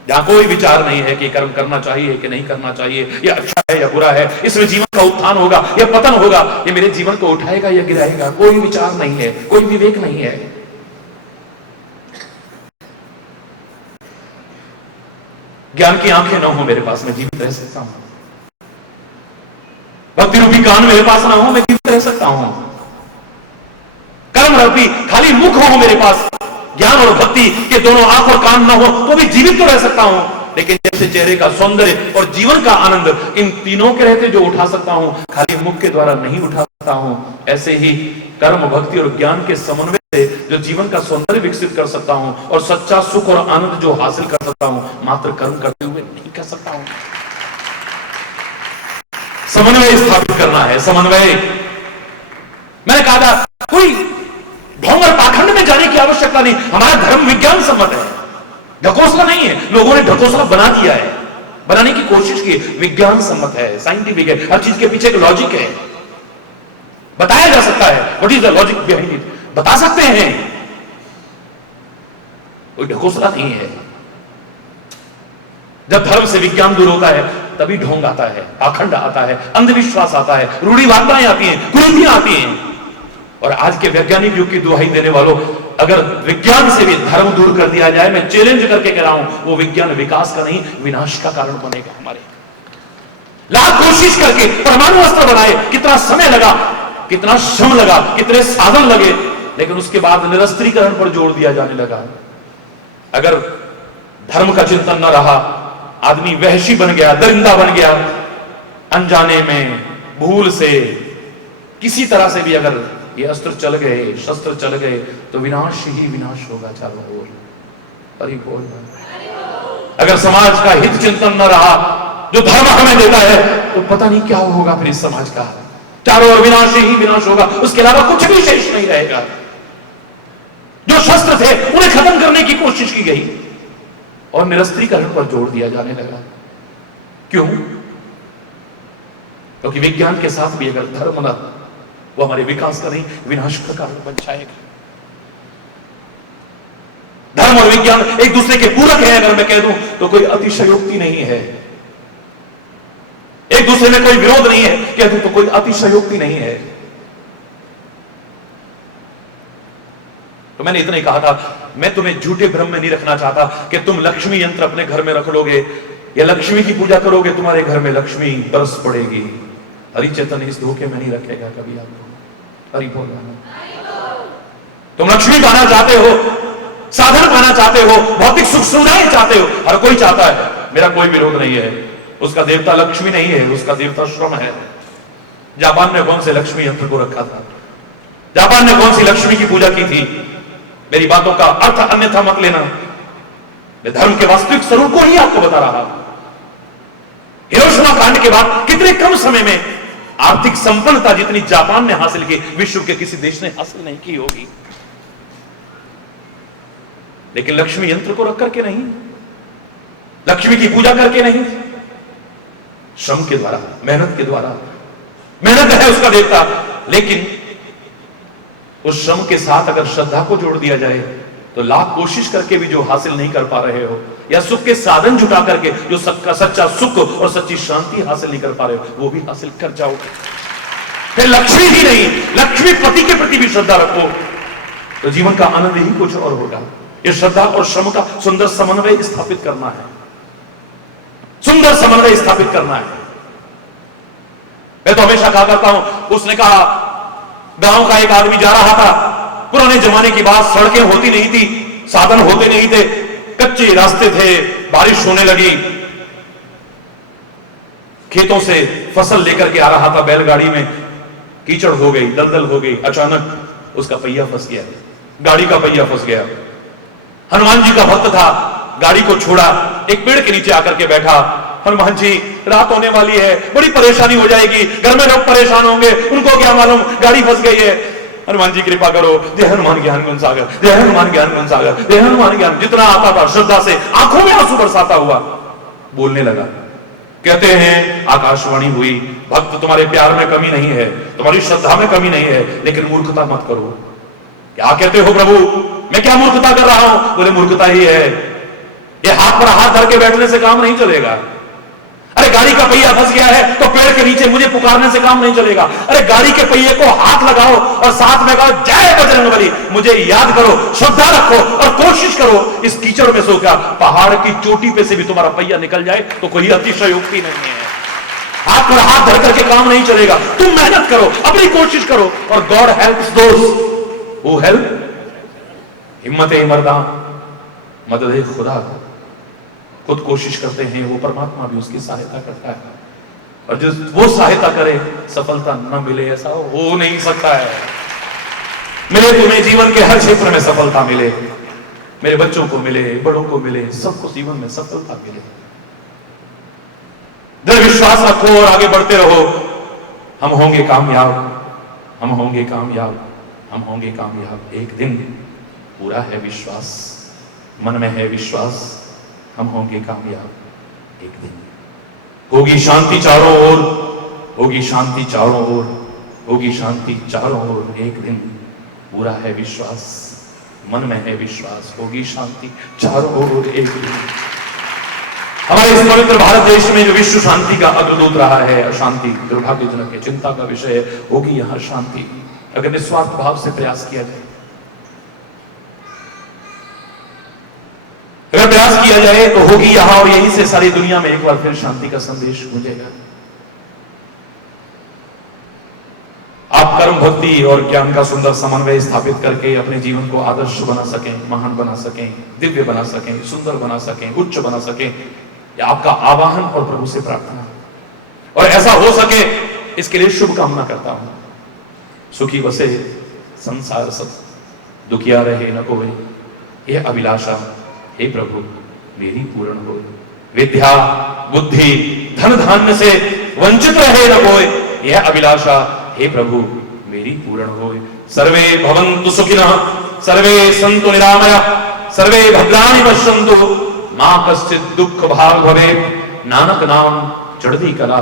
जहां कोई विचार नहीं है कि कर्म करना चाहिए कि नहीं करना चाहिए, या अच्छा है या बुरा है, इसमें जीवन का उत्थान होगा या पतन होगा, ये मेरे जीवन को उठाएगा या गिराएगा, कोई विचार नहीं है, कोई विवेक नहीं है। ज्ञान की आंखें ना हो मेरे पास, मैं जीवित रह सकता हूं, भक्ति रूपी कान मेरे पास ना हो, मैं जीवित रह सकता हूं, कर्म रूपी खाली मुख हो मेरे पास, ज्ञान और भक्ति के दोनों आंख और कान न हो तो भी जीवित तो रह सकता हूं, लेकिन जैसे चेहरे का सौंदर्य और जीवन का आनंद इन तीनों के रहते जो उठा सकता हूं, खाली मुख के द्वारा नहीं उठा सकता हूं, ऐसे ही कर्म भक्ति और ज्ञान के समन्वय से जो जीवन का सौंदर्य विकसित कर सकता हूं और सच्चा सुख और आनंद जो हासिल कर सकता हूं, मात्र कर्म करते हुए नहीं कर सकता हूं। समन्वय स्थापित करना है। समन्वय, मैंने कहा था कोई ढोंग और पाखंड में जाने की आवश्यकता नहीं, हमारा धर्म विज्ञान सम्मत है, ढकोसला नहीं है। लोगों ने ढकोसला बना दिया है, बनाने की कोशिश की, विज्ञान सम्मत है, साइंटिफिक है, हर चीज के पीछे एक लॉजिक है, बताया जा सकता है। What is the logic behind it, बता सकते हैं, कोई ढकोसला नहीं है। जब धर्म से विज्ञान दूर होता है तभी ढोंग आता है, पाखंड आता है, अंधविश्वास आता है, रूढ़िवादिताएं आती हैं, कुरीतियां आती हैं। और आज के वैज्ञानिक युग की दुहाई देने वालों, अगर विज्ञान से भी धर्म दूर कर दिया जाए, मैं चैलेंज करके कह रहा हूं, वो विज्ञान विकास का नहीं विनाश का कारण बनेगा। हमारे लाख कोशिश करके परमाणु अस्त्र बनाए, कितना समय लगा, कितना श्रम लगा, कितने साधन लगे, लेकिन उसके बाद निरस्त्रीकरण पर जोर दिया जाने लगा। अगर धर्म का चिंतन न रहा, आदमी वहशी बन गया, दरिंदा बन गया, अनजाने में भूल से किसी तरह से भी अगर ये अस्त्र चल गए, शस्त्र चल गए, तो विनाश ही विनाश होगा चारों ओर। परिपूर्ण, अगर समाज का हित चिंतन न रहा जो धर्म हमें देता है, तो पता नहीं क्या होगा फिर इस समाज का, चारों ओर विनाश ही विनाश होगा, उसके अलावा कुछ भी शेष नहीं रहेगा। जो शस्त्र थे उन्हें खत्म करने की कोशिश की गई और निरस्त्रीकरण पर जोर दिया जाने लगा। क्यों? क्योंकि विज्ञान के साथ भी अगर धर्म न, वो हमारे विकास का नहीं विनाश का कारण बन जाएगा। धर्म और विज्ञान एक दूसरे के पूरक है अगर मैं कह दूं तो कोई अतिशयोक्ति नहीं है। एक दूसरे में कोई विरोध नहीं है कह दूं तो कोई अतिशयोक्ति नहीं है। तो मैंने इतना ही कहा था, मैं तुम्हें झूठे भ्रम में नहीं रखना चाहता कि तुम लक्ष्मी यंत्र अपने घर में रख लोगे या लक्ष्मी की पूजा करोगे, तुम्हारे घर में लक्ष्मी बरस पड़ेगी। हरिचेतन इस धोखे में नहीं रखेगा कभी आपको। हरि बोल। तुम लक्ष्मी पाना चाहते हो, साधन पाना चाहते हो, भौतिक सुख सुविधाएं चाहते हो, हर कोई चाहता है, मेरा कोई विरोध नहीं है। उसका देवता लक्ष्मी नहीं है, उसका देवता श्रम है। जापान ने कौन से लक्ष्मी यंत्र को रखा था? जापान ने कौन सी लक्ष्मी की पूजा की थी? मेरी बातों का अर्थ अन्यथा मत लेना, मैं धर्म के वास्तविक स्वरूप को ही आपको बता रहा हूं। हिरोशिमा कांड के बाद कितने कम समय में आर्थिक संपन्नता जितनी जापान ने हासिल की, विश्व के किसी देश ने हासिल नहीं की होगी। लेकिन लक्ष्मी यंत्र को रख करके नहीं, लक्ष्मी की पूजा करके नहीं, श्रम के द्वारा, मेहनत के द्वारा। मेहनत है उसका देवता, लेकिन उस श्रम के साथ अगर श्रद्धा को जोड़ दिया जाए तो लाख कोशिश करके भी जो हासिल नहीं कर पा रहे हो, या सुख के साधन जुटा करके जो सच्चा सुख और सच्ची शांति हासिल नहीं कर पा रहे हो, वो भी हासिल कर जाओगे। फिर लक्ष्मी ही नहीं, लक्ष्मी पति के प्रति भी श्रद्धा रखो तो जीवन का आनंद ही कुछ और होगा। ये श्रद्धा और श्रम का सुंदर समन्वय स्थापित करना है, सुंदर समन्वय स्थापित करना है। मैं तो हमेशा कहा करता हूं, उसने कहा गांव का एक आदमी जा रहा था, पुराने जमाने की बात, सड़कें होती नहीं थी, साधन होते नहीं थे, कच्चे रास्ते थे, बारिश होने लगी, खेतों से फसल लेकर के आ रहा था बैलगाड़ी में, कीचड़ हो गई, दलदल हो गई, अचानक उसका पहिया फंस गया, गाड़ी का पहिया फंस गया। हनुमान जी का भक्त था, गाड़ी को छोड़ा, एक पेड़ के नीचे आकर के बैठा। हनुमान जी, रात होने वाली है, बड़ी परेशानी हो जाएगी, घर में लोग परेशान होंगे, उनको क्या मालूम गाड़ी फंस गई है। हनुमान जी कृपा करो, जय हनुमान ज्ञान गुण सागर, जय हनुमान ज्ञान गुण सागर, जय हनुमान ज्ञान। जितना आता था श्रद्धा से आंखों में आंसू बरसाता हुआ बोलने लगा। कहते हैं आकाशवाणी हुई, भक्त तुम्हारे प्यार में कमी नहीं है, तुम्हारी श्रद्धा में कमी नहीं है, लेकिन मूर्खता मत करो। क्या कहते हो प्रभु, मैं क्या मूर्खता कर रहा हूं? बोले मूर्खता ही है, ये हाथ पर हाथ धर के बैठने से काम नहीं चलेगा। अरे गाड़ी का पहिया फंस गया है तो पेड़ के नीचे मुझे पुकारने से काम नहीं चलेगा। अरे गाड़ी के पहिए को हाथ लगाओ और साथ में कहो जय बजरंगबली, मुझे याद करो, श्रद्धा रखो और कोशिश करो इस कीचड़ में सो क्या पहाड़ की चोटी पे से भी तुम्हारा पहिया निकल जाए तो कोई अतिशयोक्ति नहीं है। हाथ पर हाथ धर करके काम नहीं चलेगा, तुम मेहनत करो, अपनी कोशिश करो और गॉड हेल्प्स दोस्त हु हेल्प। हिम्मत मर्दा मदद खुदा, खुद कोशिश करते हैं वो परमात्मा भी उसकी सहायता करता है, और जिस वो सहायता करे सफलता न मिले ऐसा हो नहीं सकता है। मिले तुम्हें जीवन के हर क्षेत्र में सफलता मिले, मेरे बच्चों को मिले, बड़ों को मिले, सबको जीवन में सफलता मिले। दृढ़ विश्वास रखो और आगे बढ़ते रहो। हम होंगे कामयाब, हम होंगे कामयाब, हम होंगे कामयाब। एक दिन पूरा है विश्वास, मन में है विश्वास, हम होंगे कामयाब एक दिन। होगी शांति चारों ओर, होगी शांति चारों ओर, होगी शांति चारों ओर। एक दिन पूरा है विश्वास, मन में है विश्वास, होगी शांति चारों ओर एक दिन। हमारे इस पवित्र भारत देश में जो विश्व शांति का अग्रदूत रहा है, अशांति दुर्भाग्यजनक है, चिंता का विषय है। होगी यहां शांति अगर निस्वार्थ भाव से प्रयास किया जाए, अगर प्रयास किया जाए तो होगी यहां, और यहीं से सारी दुनिया में एक बार फिर शांति का संदेश गूंजेगा। आप कर्म, भक्ति और ज्ञान का सुंदर समन्वय स्थापित करके अपने जीवन को आदर्श बना सकें, महान बना सकें, दिव्य बना सकें, सुंदर बना सकें, उच्च बना सकें, यह आपका आवाहन और प्रभु से प्रार्थना है। और ऐसा हो सके इसके लिए शुभकामना करता हूं। सुखी बसे संसार सब, दुखिया रहे न कोई, यह अभिलाषा हे प्रभु मेरी पूर्ण हो। विद्या बुद्धि धन धान्य से वंचित रहे न कोई, यह अभिलाषा हे प्रभु मेरी पूर्ण हो। सर्वे भवन्तु सुखिनः, सर्वे सन्तु निरामयाः, सर्वे भद्राणि पश्यन्तु, मां कश्चित् दुःख भाग् भवेत्। नानक नाम चढ़ती कला,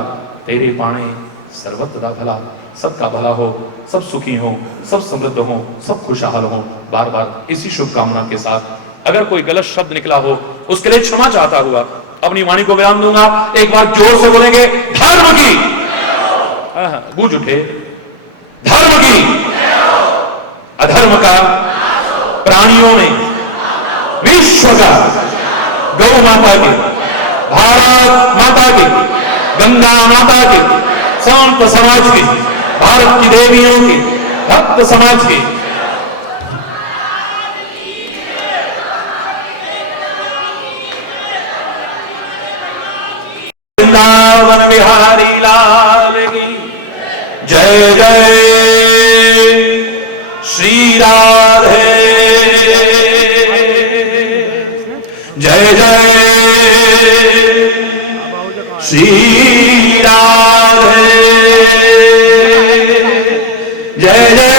तेरे पाणे सर्वत्र भला। सबका भला हो, सब सुखी हो, सब समृद्ध हो, सब खुशहाल हो। बार बार इसी शुभकामना के साथ अगर कोई गलत शब्द निकला हो उसके लिए क्षमा चाहता हुआ अपनी वाणी को विराम दूंगा। एक बार जोर से बोलेंगे धर्म की, गूंज उठे, धर्म की, अधर्म का प्राणियों में, विश्व का, गौ माता की, भारत माता की, गंगा माता की, संत समाज की, भारत की देवियों की, भक्त समाज की। वृंदावन बिहारी लाल की जय जय। श्री राधे जय जय, श्री राधे जय जय,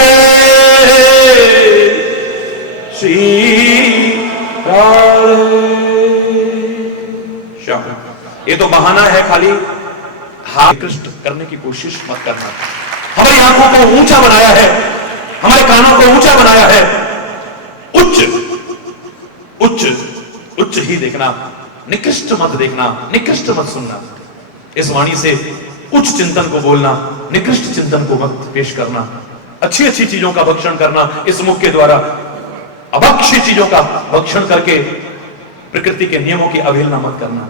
श्री राधे। ये तो बहाना है खाली, हाथ कृष्ट करने की कोशिश मत करना। हमारी आंखों को ऊंचा बनाया है, हमारे कानों को ऊंचा बनाया है, उच्च उच्च उच्च ही देखना, निकृष्ट मत देखना, निकृष्ट मत सुनना। इस वाणी से उच्च चिंतन को बोलना, निकृष्ट चिंतन को मत पेश करना, अच्छी अच्छी चीजों का भक्षण करना इस मुख के द्वारा, अभक्ष्य चीजों का भक्षण करके प्रकृति के नियमों की अवहेलना मत करना।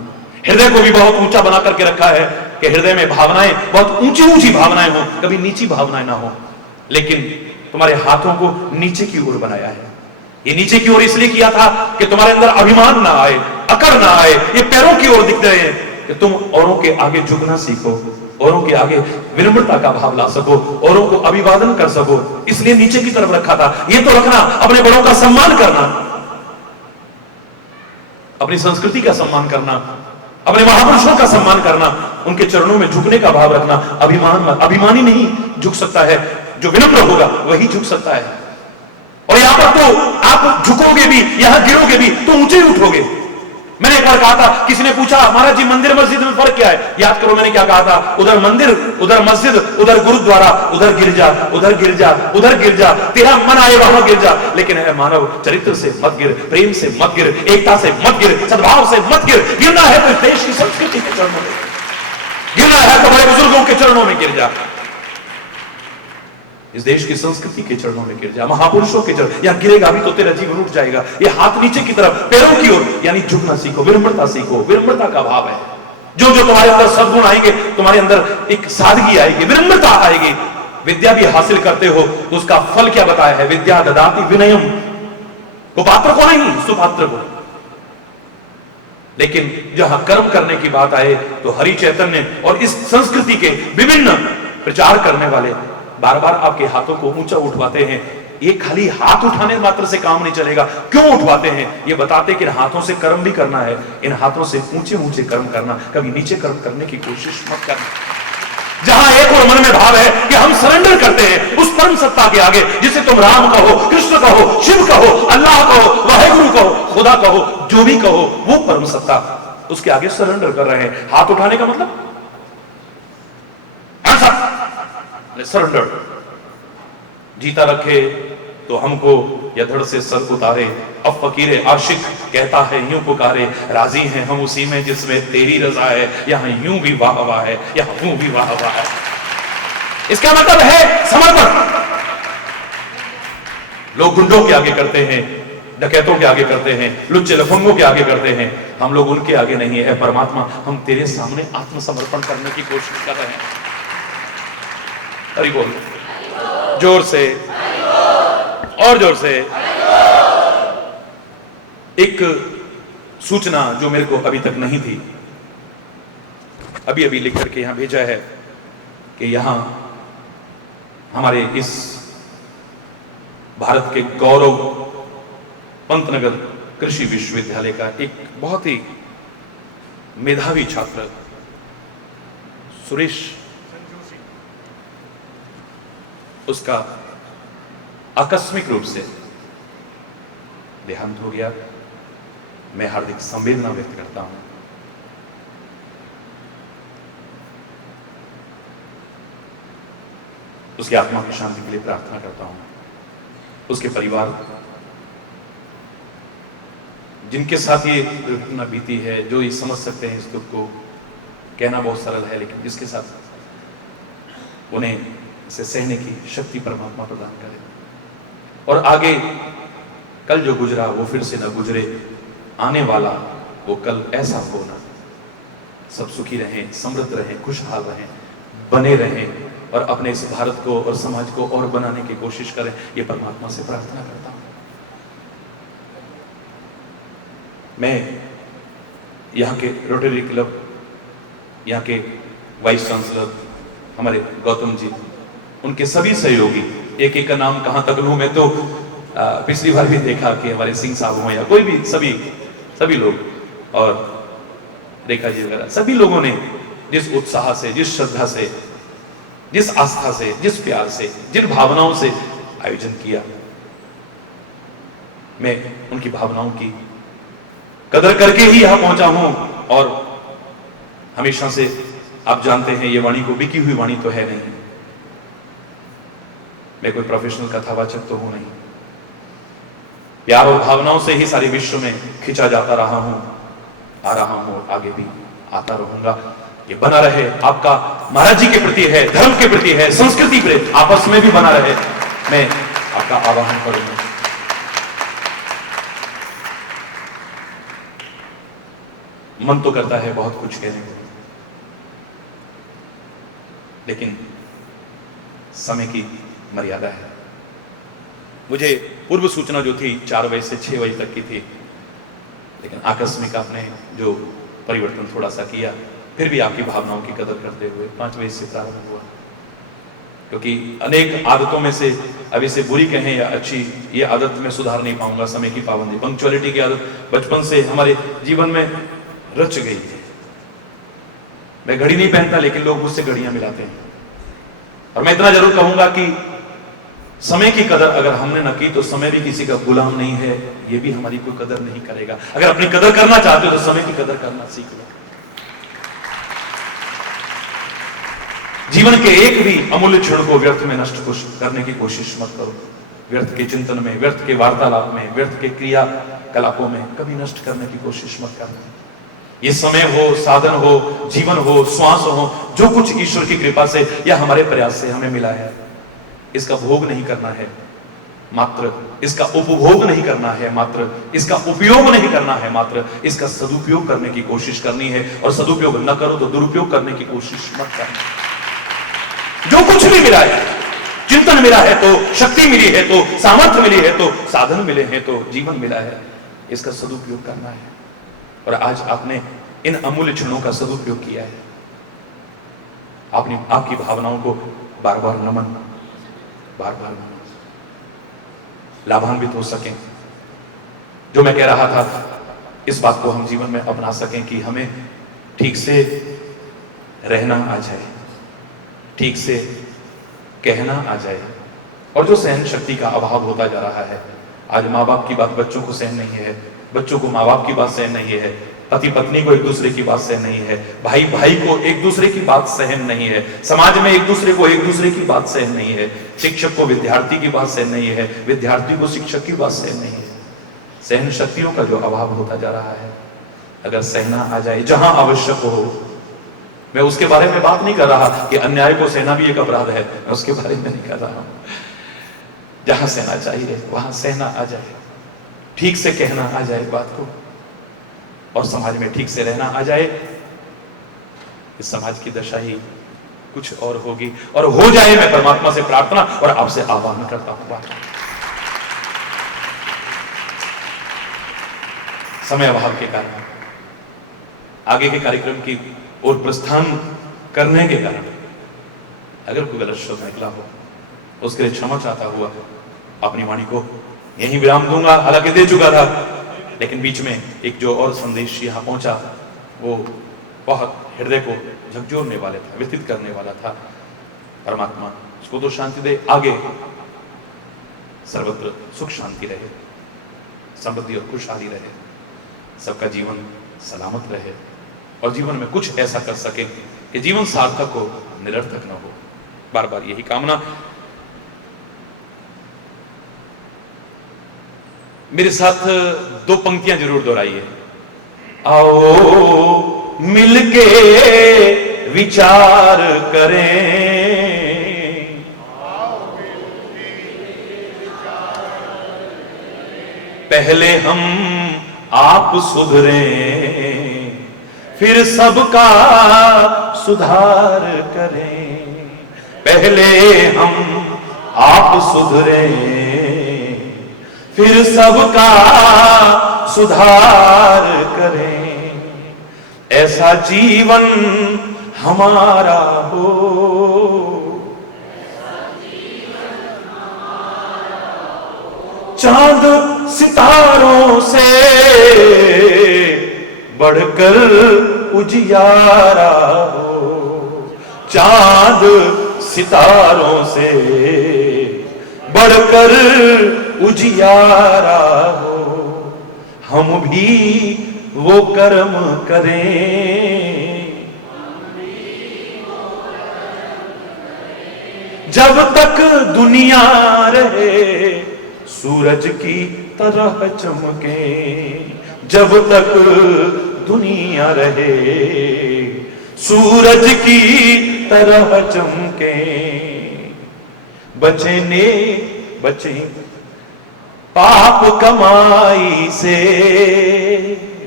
हृदय को भी बहुत ऊंचा बना करके रखा है कि हृदय में भावनाएं बहुत ऊंची ऊंची भावनाएं हो, कभी नीची भावनाएं ना हो। लेकिन तुम्हारे हाथों को नीचे की ओर बनाया है। ये नीचे की ओर इसलिए किया था कि तुम्हारे अंदर अभिमान ना आए, अकड़ ना आए। ये पैरों की ओर दिख रहे हैं कि तुम औरों के आगे झुकना सीखो, औरों के आगे विनम्रता का भाव ला सको, औरों को अभिवादन कर सको, इसलिए नीचे की तरफ रखा था। ये तो रखना, अपने बड़ों का सम्मान करना, अपनी संस्कृति का सम्मान करना, अपने महापुरुषों का सम्मान करना, उनके चरणों में झुकने का भाव रखना। अभिमान मत, अभिमानी नहीं झुक सकता है, जो विनम्र होगा वही झुक सकता है। और यहां पर तो आप झुकोगे भी, यहां गिरोगे भी तो ऊंचे उठोगे। मैंने एक बार कहा था, किसी ने पूछा महाराज जी मंदिर मस्जिद में फर्क क्या है? याद करो मैंने क्या कहा था, उधर मंदिर, उधर मस्जिद, उधर गुरुद्वारा, उधर गिरजा, उधर गिरजा, उधर गिरजा, तेरा मन आए वहां गिर जा। लेकिन है मानव, चरित्र से मत गिर, प्रेम से मत गिर, एकता से मत गिर, सद्भाव से मत गिर। गिरना है तो देश की संस्कृति के चरणों में, गिरना है तो बड़े बुजुर्गों के चरणों में गिर जा, इस देश की संस्कृति के चरणों में गिर जा, महापुरुषों के चरण। यहां गिरेगा भी तो तेरा जीवन उठ जाएगा। ये हाथ नीचे की तरफ, पैरों की ओर, यानी झुकना सीखो, विनम्रता सीखो। विनम्रता का भाव है, जो जो तुम्हारे अंदर सद्गुण आएंगे, तुम्हारे अंदर एक सादगी आएगी, विनम्रता आएगी। विद्या भी हासिल करते हो तो उसका फल क्या बताया है? विद्या ददाति विनयम, कुपात्र को नहीं, सुपात्र को। लेकिन जहां कर्म करने की बात आए तो हरि चैतन्य और इस संस्कृति के विभिन्न प्रचार करने वाले बार बार आपके हाथों को ऊंचा उठवाते हैं। ये खाली हाथ उठाने मात्र से काम नहीं चलेगा। क्यों उठवाते हैं? ये बताते कि इन हाथों से कर्म भी करना है, इन हाथों से ऊंचे ऊंचे कर्म करना, कभी नीचे कर्म करने की कोशिश मत करना। जहां एक और मन में भाव है कि हम सरेंडर करते हैं उस परम सत्ता के आगे, जिसे तुम राम कहो, कृष्ण कहो, शिव कहो, अल्लाह कहो, वाहेगुरु कहो, खुदा कहो, जो भी कहो, वो परम सत्ता, उसके आगे सरेंडर कर रहे हैं। हाथ उठाने का मतलब सरेंडर। जीता रखे तो हमको या धड़ से सर उतारे, अब फकीरे आशिक कहता है यूं पुकारे, राजी हैं हम उसी में जिसमें तेरी रजा है, यहां यूं भी वाह वाह है, यहां यूं भी वाह वाह है। इसका मतलब है समर्पण। लोग गुंडों के आगे करते हैं, डकैतों के आगे करते हैं, लुच्चे लफंगों के आगे करते हैं, हम लोग उनके आगे नहीं है। परमात्मा, हम तेरे सामने आत्मसमर्पण करने की कोशिश कर रहे हैं। हरि बोल, जोर से और जोर से। एक सूचना जो मेरे को अभी तक नहीं थी, अभी अभी लिख करके यहां भेजा है कि यहां हमारे इस भारत के गौरव पंतनगर कृषि विश्वविद्यालय का एक बहुत ही मेधावी छात्र सुरेश, उसका आकस्मिक रूप से देहांत हो गया। मैं हार्दिक संवेदना व्यक्त करता हूं। उसकी आत्मा की शांति के लिए प्रार्थना करता हूं। उसके परिवार जिनके साथ ये दुर्घटना बीती है, जो ये समझ सकते हैं इस दुख को, कहना बहुत सरल है, लेकिन जिसके साथ उन्हें इसे सहने की शक्ति परमात्मा प्रदान करे, और आगे कल जो गुजरा वो फिर से न गुजरे, आने वाला वो कल ऐसा हो ना। सब सुखी रहें, समृद्ध रहें, खुशहाल रहें, बने रहें, और अपने इस भारत को और समाज को और बनाने की कोशिश करें। ये परमात्मा से प्रार्थना करता हूं। मैं यहाँ के रोटरी क्लब, यहाँ के वाइस चांसलर हमारे गौतम जी, उनके सभी सहयोगी, एक एक का नाम कहां तक लूं मैं, तो पिछली बार भी देखा कि हमारे सिंह साहब हो या कोई भी, सभी लोग, और रेखा जी वगैरह, सभी लोगों ने जिस उत्साह से, जिस श्रद्धा से, जिस आस्था से, जिस प्यार से, जिन भावनाओं से आयोजन किया, मैं उनकी भावनाओं की कदर करके ही यहां पहुंचा हूं। और हमेशा से आप जानते हैं ये वाणी को बिकी हुई वाणी तो है नहीं, मैं कोई प्रोफेशनल कथावाचक तो हूं नहीं। प्यार और भावनाओं से ही सारे विश्व में खिंचा जाता रहा हूं, आ रहा हूं, आगे भी आता रहूंगा। ये बना रहे, आपका महाराज जी के प्रति है, धर्म के प्रति है, संस्कृति पे आपस में भी बना रहे, मैं आपका आह्वान करूंगा। मन तो करता है बहुत कुछ कहने को, लेकिन समय की मर्यादा है। मुझे पूर्व सूचना जो थी 4 बजे से 6 बजे तक की थी, लेकिन आकस्मिक आपने जो परिवर्तन थोड़ा सा किया, फिर भी आपकी भावनाओं की कदर करते हुए 5 बजे से प्रारंभ हुआ, क्योंकि अनेक आदतों में से अब इसे बुरी कहें या अच्छी, ये आदत में सुधार नहीं पाऊंगा। समय की पाबंदी, पंक्चुअलिटी की आदत बचपन से हमारे जीवन में रच गई है। मैं घड़ी नहीं पहनता, लेकिन लोग मुझसे घड़ियां मिलाते हैं। और मैं इतना जरूर कहूंगा कि समय की कदर अगर हमने न की तो समय भी किसी का गुलाम नहीं है, ये भी हमारी कोई कदर नहीं करेगा। अगर अपनी कदर करना चाहते हो तो समय की कदर करना सीख लो। जीवन के एक भी अमूल्य क्षण को व्यर्थ में नष्ट करने की कोशिश मत करो। व्यर्थ के चिंतन में, व्यर्थ के वार्तालाप में, व्यर्थ के क्रियाकलापों में कभी नष्ट करने की कोशिश मत करना। ये समय हो, साधन हो, जीवन हो, श्वास हो, जो कुछ ईश्वर की कृपा से या हमारे प्रयास से हमें मिला है, इसका भोग नहीं करना है, मात्र इसका उपभोग नहीं करना है, मात्र इसका उपयोग नहीं करना है, मात्र इसका सदुपयोग करने की कोशिश करनी है। और सदुपयोग न करो तो दुरुपयोग करने की कोशिश मत करना। जो कुछ भी मिला है, चिंतन मिला है तो, शक्ति मिली है तो, सामर्थ्य मिली है तो, साधन मिले हैं तो, जीवन मिला है, इसका सदुपयोग करना है। और आज आपने इन अमूल्य क्षणों का सदुपयोग किया है। आपने आपकी भावनाओं को बार बार नमन, बार बार नमन, लाभान्वित हो सकें। जो मैं कह रहा था, इस बात को हम जीवन में अपना सकें कि हमें ठीक से रहना आ जाए, ठीक से कहना आ जाए। और जो सहन शक्ति का अभाव होता जा रहा है, आज माँ बाप की बात बच्चों को सहन नहीं है, बच्चों को माँ बाप की बात सहन नहीं है, पति पत्नी को एक दूसरे की बात सहन नहीं है, भाई भाई को एक दूसरे की बात सहन नहीं है, समाज में एक दूसरे को एक दूसरे की बात सहन नहीं है, शिक्षक को विद्यार्थी की बात सहन नहीं है, विद्यार्थी को शिक्षक की बात सहन नहीं है। सहन शक्तियों का जो अभाव होता जा रहा है, अगर सहना आ जाए जहां आवश्यक हो। मैं उसके बारे में बात नहीं कर रहा कि अन्याय को सहना भी एक अपराध है, मैं उसके बारे में नहीं कर रहा हूं। जहां सहना चाहिए वहां सहना आ जाए, ठीक से कहना आ जाए बात को, और समाज में ठीक से रहना आ जाए। इस समाज की दशा ही कुछ और होगी, और हो जाए। मैं परमात्मा से प्रार्थना और आपसे आह्वान करता हूं। समय अभाव के कारण आगे के कार्यक्रम की ओर प्रस्थान करने के कारण अगर कोई गलत शब्द निकला हो, उसके लिए क्षमा चाहता हुआ अपनी वाणी को यहीं विराम दूंगा। हालांकि दे चुका था, लेकिन बीच में एक जो और संदेश यहाँ पहुंचा, वो बहुत हृदय को झकझोरने वाला था, व्यतीत करने वाला था। परमात्मा उसको तो शांति दे, आगे सर्वत्र सुख शांति रहे, समृद्धि और खुशहाली रहे, सबका जीवन सलामत रहे, और जीवन में कुछ ऐसा कर सके कि जीवन सार्थक हो, निरर्थक न हो। बार बार यही कामना। मेरे साथ 2 पंक्तियां जरूर दोहराइए। आओ मिलके विचार करें, पहले हम आप सुधरें, फिर सबका सुधार करें। पहले हम आप सुधरें, फिर सबका सुधार करें। ऐसा जीवन हमारा हो, चांद सितारों से बढ़कर उजियारा हो, चांद सितारों से बढ़कर उजियारा हो। हम भी वो कर्म करें, जब तक दुनिया रहे सूरज की तरह चमके, जब तक दुनिया रहे सूरज की तरह चमके, बचे पाप कमाई से,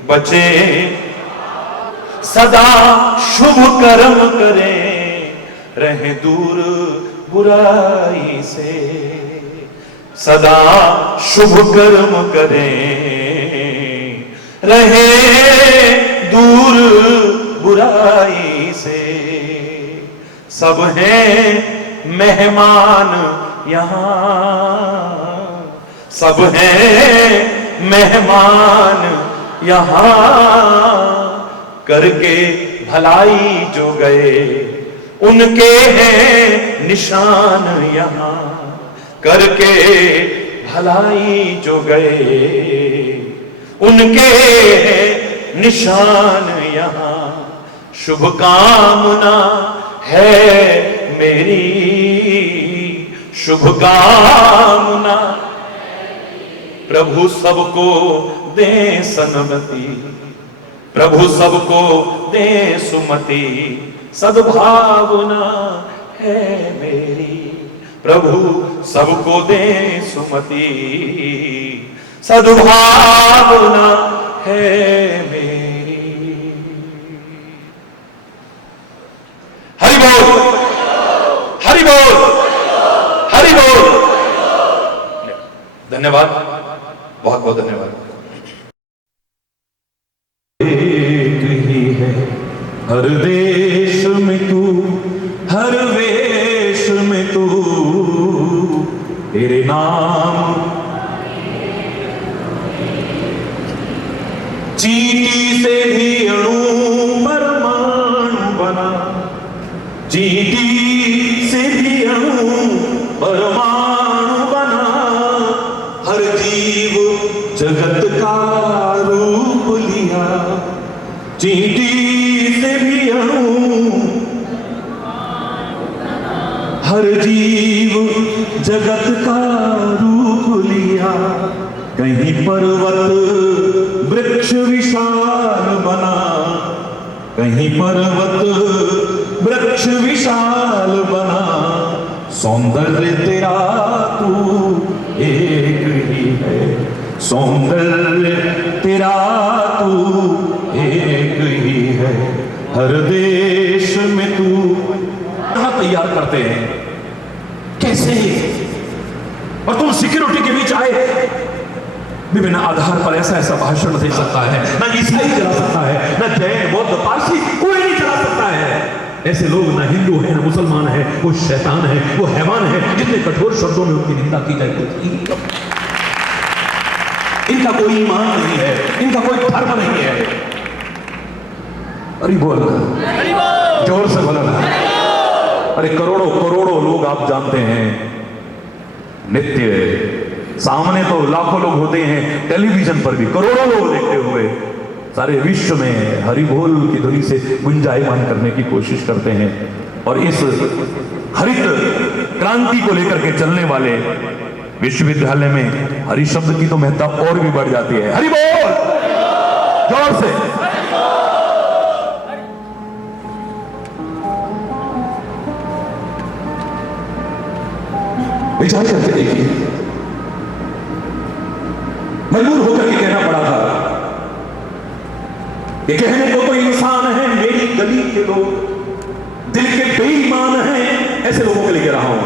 बचे सदा शुभ कर्म करें, रहे दूर बुराई से, सदा शुभ कर्म करें, रहे दूर बुराई से। सब हैं मेहमान यहाँ, सब हैं मेहमान यहाँ, करके भलाई जो गए उनके हैं निशान यहाँ, करके भलाई जो गए उनके हैं निशान यहाँ। शुभकामना है मेरी, शुभकामना, प्रभु सबको दे सन्मति, प्रभु सबको दे सुमति, सद्भावना है मेरी, प्रभु सबको दे सुमति, सद्भावना है मेरी। हरि बोल, हरि बोल, हरि बोल। धन्यवाद, बहुत बहुत धन्यवाद। एक ही है हर देश में तू, हर वेश में तू, तेरे नाम चींटी से भी अणु परमाणु बना, चींटी से भी अणु परमाणु बना, हर जीव जगत का रूप लिया, चींटी से भी अणु, हर जीव जगत का रूप लिया, कहीं पर्वत वृक्ष विशाल बना, कहीं पर्वत वृक्ष विशाल बना, सौंदर्य तेरा तू एक ही है, सौंदर्य तेरा तू एक ही है, हर देश में तू। कहाँ तैयार करते हैं, कैसे, और तुम सिक्योरिटी के बीच आए, विभिन्न आधार पर ऐसा ऐसा भाषण दे सकता है, ना ईसाई चला सकता है, ना जैन बौद्ध पारसी कोई नहीं चला सकता है। ऐसे लोग ना हिंदू है, ना मुसलमान है, वो शैतान है, वो हैवान है। जितने कठोर शब्दों में उनकी निंदा की जाए, इनका कोई ईमान नहीं है, इनका कोई धर्म नहीं है। अरे बोल, जोर से बोला ना। अरे करोड़ों करोड़ों लोग आप जानते हैं, नित्य सामने तो लाखों लोग होते हैं, टेलीविजन पर भी करोड़ों लोग देखते हुए सारे विश्व में हरि बोल की ध्वनि से गुंजायमान करने की कोशिश करते हैं। और इस हरित क्रांति को लेकर के चलने वाले विश्वविद्यालय में हरि शब्द की तो महत्ता और भी बढ़ जाती है। हरि बोल, जोर से। विचार करके देखिए, मजबूर होकर के कहना पड़ा था, ये कहने को तो इंसान है, मेरी गली के लोग दिल के बेईमान हैं, ऐसे लोगों के लिए कह रहा हूं।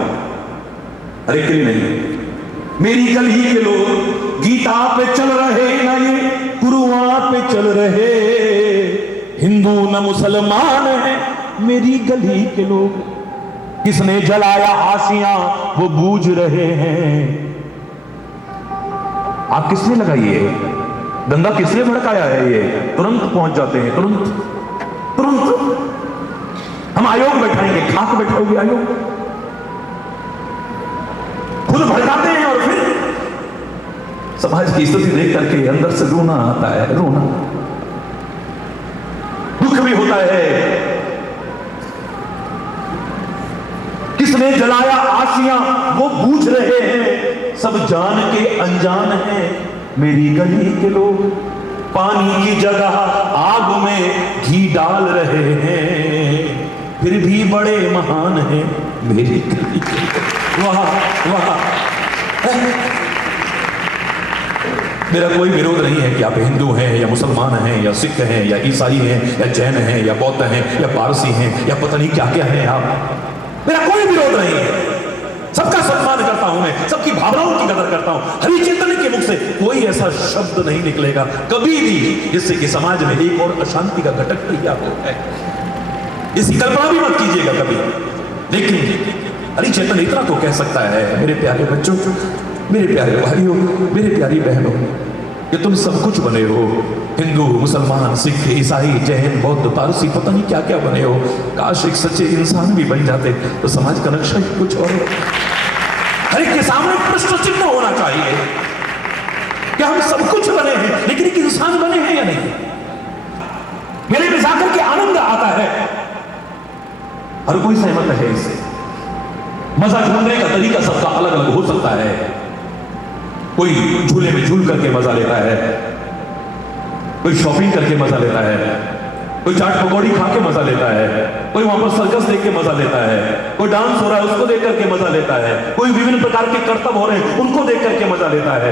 अरे के लिए नहीं, मेरी गली के लोग गीता पे चल रहे ना, ये कुरान पे चल रहे, हिंदू न मुसलमान है, मेरी गली के लोग। किसने जलाया आसियां वो बूझ रहे हैं। आप किसने लगाई है दंगा, किसने भड़काया है? ये तुरंत पहुंच जाते हैं, तुरंत। हम आयोग बैठाएंगे, खाक बैठाओगे आयोग, खुद भड़काते हैं और फिर समाज की स्थिति देख करके अंदर से रोना आता है, रोना, दुख भी होता है। किसने जलाया आसियां वो बूझ रहे हैं, सब जान के अनजान हैं मेरी गली के लोग। पानी की जगह आग में घी डाल रहे हैं, फिर भी बड़े महान हैं मेरे कवि। वाह वाह। मेरा कोई विरोध नहीं है कि आप हिंदू हैं या मुसलमान हैं या सिख हैं या ईसाई हैं या जैन हैं या बौद्ध हैं या पारसी हैं या पता नहीं क्या क्या हैं आप। मेरा कोई विरोध नहीं है, सबका सम्मान करता हूं मैं, सबकी भावनाओं की कदर करता हूं। हरि चैतन्य के मुख से कोई ऐसा शब्द नहीं निकलेगा कभी भी जिससे कि समाज में एक और अशांति का घटक तैयार होता है। इसकी कल्पना भी मत कीजिएगा कभी। लेकिन हरि चैतन्य इतना तो कह सकता है, मेरे प्यारे बच्चों, मेरे प्यारे भाइयों, मेरी प्यारी बहनों, कि तुम सब कुछ बने हो, हिंदू मुसलमान सिख ईसाई जैन बौद्ध पारसी पता नहीं क्या क्या बने हो। काश एक सच्चे इंसान भी बन जाते तो समाज का नक्शा ही कुछ और। हर एक के सामने प्रश्न चिन्ह होना चाहिए कि हम सब कुछ बने हैं लेकिन एक इंसान बने हैं या नहीं। मेले में जाकर के आनंद आता है, हर कोई सहमत है इससे। मजा ढूंढने का तरीका सबका अलग अलग हो सकता है। कोई झूले में झूल करके मजा लेता है, कोई शॉपिंग करके मजा लेता है, कोई चाट पकौड़ी खा के मजा लेता है, कोई वहां पर सर्कस देख के मजा लेता है, कोई डांस हो रहा है उसको देख करके मजा लेता है, कोई विभिन्न प्रकार के कर्तव्य हो रहे हैं उनको देख करके मजा लेता है,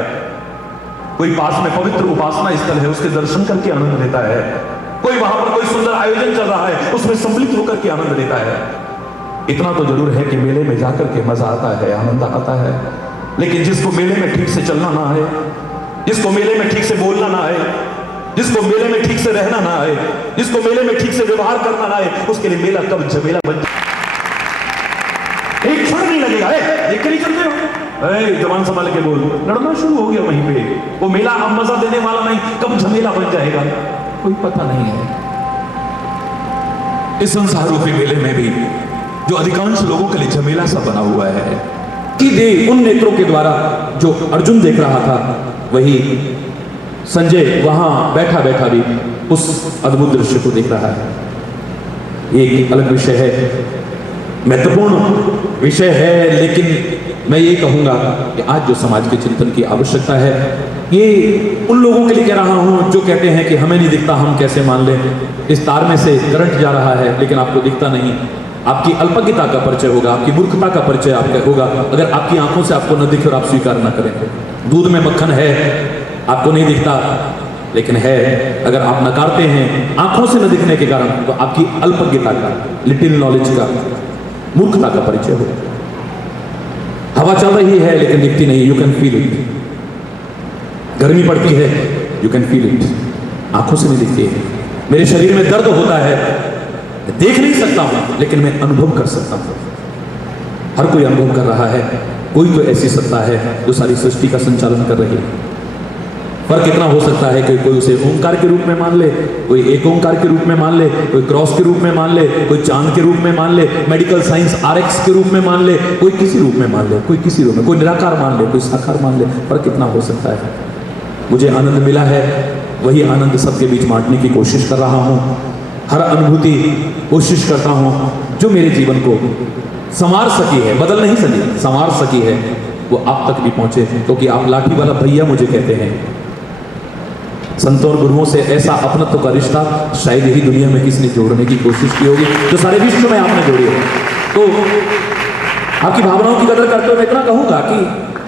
कोई पास में पवित्र उपासना स्थल है उसके दर्शन करके आनंद लेता है, कोई वहां पर कोई सुंदर आयोजन चल रहा है उसमें सम्मिलित होकर के आनंद लेता है। इतना तो जरूर है कि मेले में जाकर के मजा आता है, आनंद आता है। लेकिन जिसको मेले में ठीक से चलना ना आए, जिसको मेले में ठीक से बोलना ना आए, जिसको मेले में ठीक से रहना ना आए, जिसको मेले में ठीक से व्यवहार करना ना आए, उसके लिए मेला कब झमेला बन जाए। एक क्षण नहीं लगेगा। देख कर ही चलते हो, जवान संभाल के बोल, लड़ना शुरू हो गया वहीं पे। वो मेला अब मजा देने वाला नहीं, कब झमेला बन जाएगा कोई पता नहीं है। इस संसार रूपी मेले में भी जो अधिकांश लोगों के लिए झमेला सा बना हुआ है कि दे उन नेत्रों के द्वारा जो अर्जुन देख रहा था, वही संजय वहां बैठा बैठा भी उस अद्भुत दृश्य को देख रहा है। ये एक अलग विषय है, महत्वपूर्ण विषय है, लेकिन मैं ये कहूंगा कि आज जो समाज के चिंतन की आवश्यकता है, ये उन लोगों के लिए कह रहा हूं जो कहते हैं कि हमें नहीं दिखता, हम कैसे मान लें। इस तार में से करंट जा रहा है लेकिन आपको दिखता नहीं। आपकी अल्पज्ञता का परिचय होगा, आपकी मूर्खता का परिचय आपका होगा अगर आपकी आंखों से आपको न दिखे और आप स्वीकार न करें। दूध में मक्खन है, आपको नहीं दिखता लेकिन है, अगर आप नकारते हैं आंखों से न दिखने के कारण, तो आपकी अल्पज्ञता का, लिटिल नॉलेज का, मूर्खता का परिचय होगा। हवा चल रही है लेकिन दिखती नहीं, यू कैन फील इट। गर्मी पड़ती है, यू कैन फील इट, आंखों से नहीं दिखती है। मेरे शरीर में दर्द होता है, देख नहीं सकता हूं लेकिन मैं अनुभव कर सकता हूं। हर कोई अनुभव कर रहा है। कोई तो ऐसी सत्ता है जो सारी सृष्टि का संचालन कर रही है। फर्क इतना हो सकता है कि कोई उसे ओंकार के रूप में मान ले, कोई एक ओंकार के रूप में मान ले, कोई क्रॉस के रूप में मान ले, कोई चांद के रूप में मान ले, मेडिकल साइंस RX के रूप में मान ले, कोई किसी रूप में मान ले, कोई किसी रूप में, कोई निराकार मान ले, कोई साकार मान ले। फर्क इतना हो सकता है। मुझे आनंद मिला है, वही आनंद सबके बीच बांटने की कोशिश कर रहा हूं। हर अनुभूति कोशिश करता हूं जो मेरे जीवन को संवार सकी है, बदल नहीं सकी, संवार सकी है, वो आप तक भी पहुंचे। क्योंकि आप लाठी वाला भैया मुझे कहते हैं। संतों और गुरुओं से ऐसा अपनत्व का रिश्ता शायद यही दुनिया में किसी ने जोड़ने की कोशिश की होगी जो सारे विश्व में आपने जोड़ी है। तो आपकी भावनाओं की कदर करते हुए मैं इतना कहूंगा कि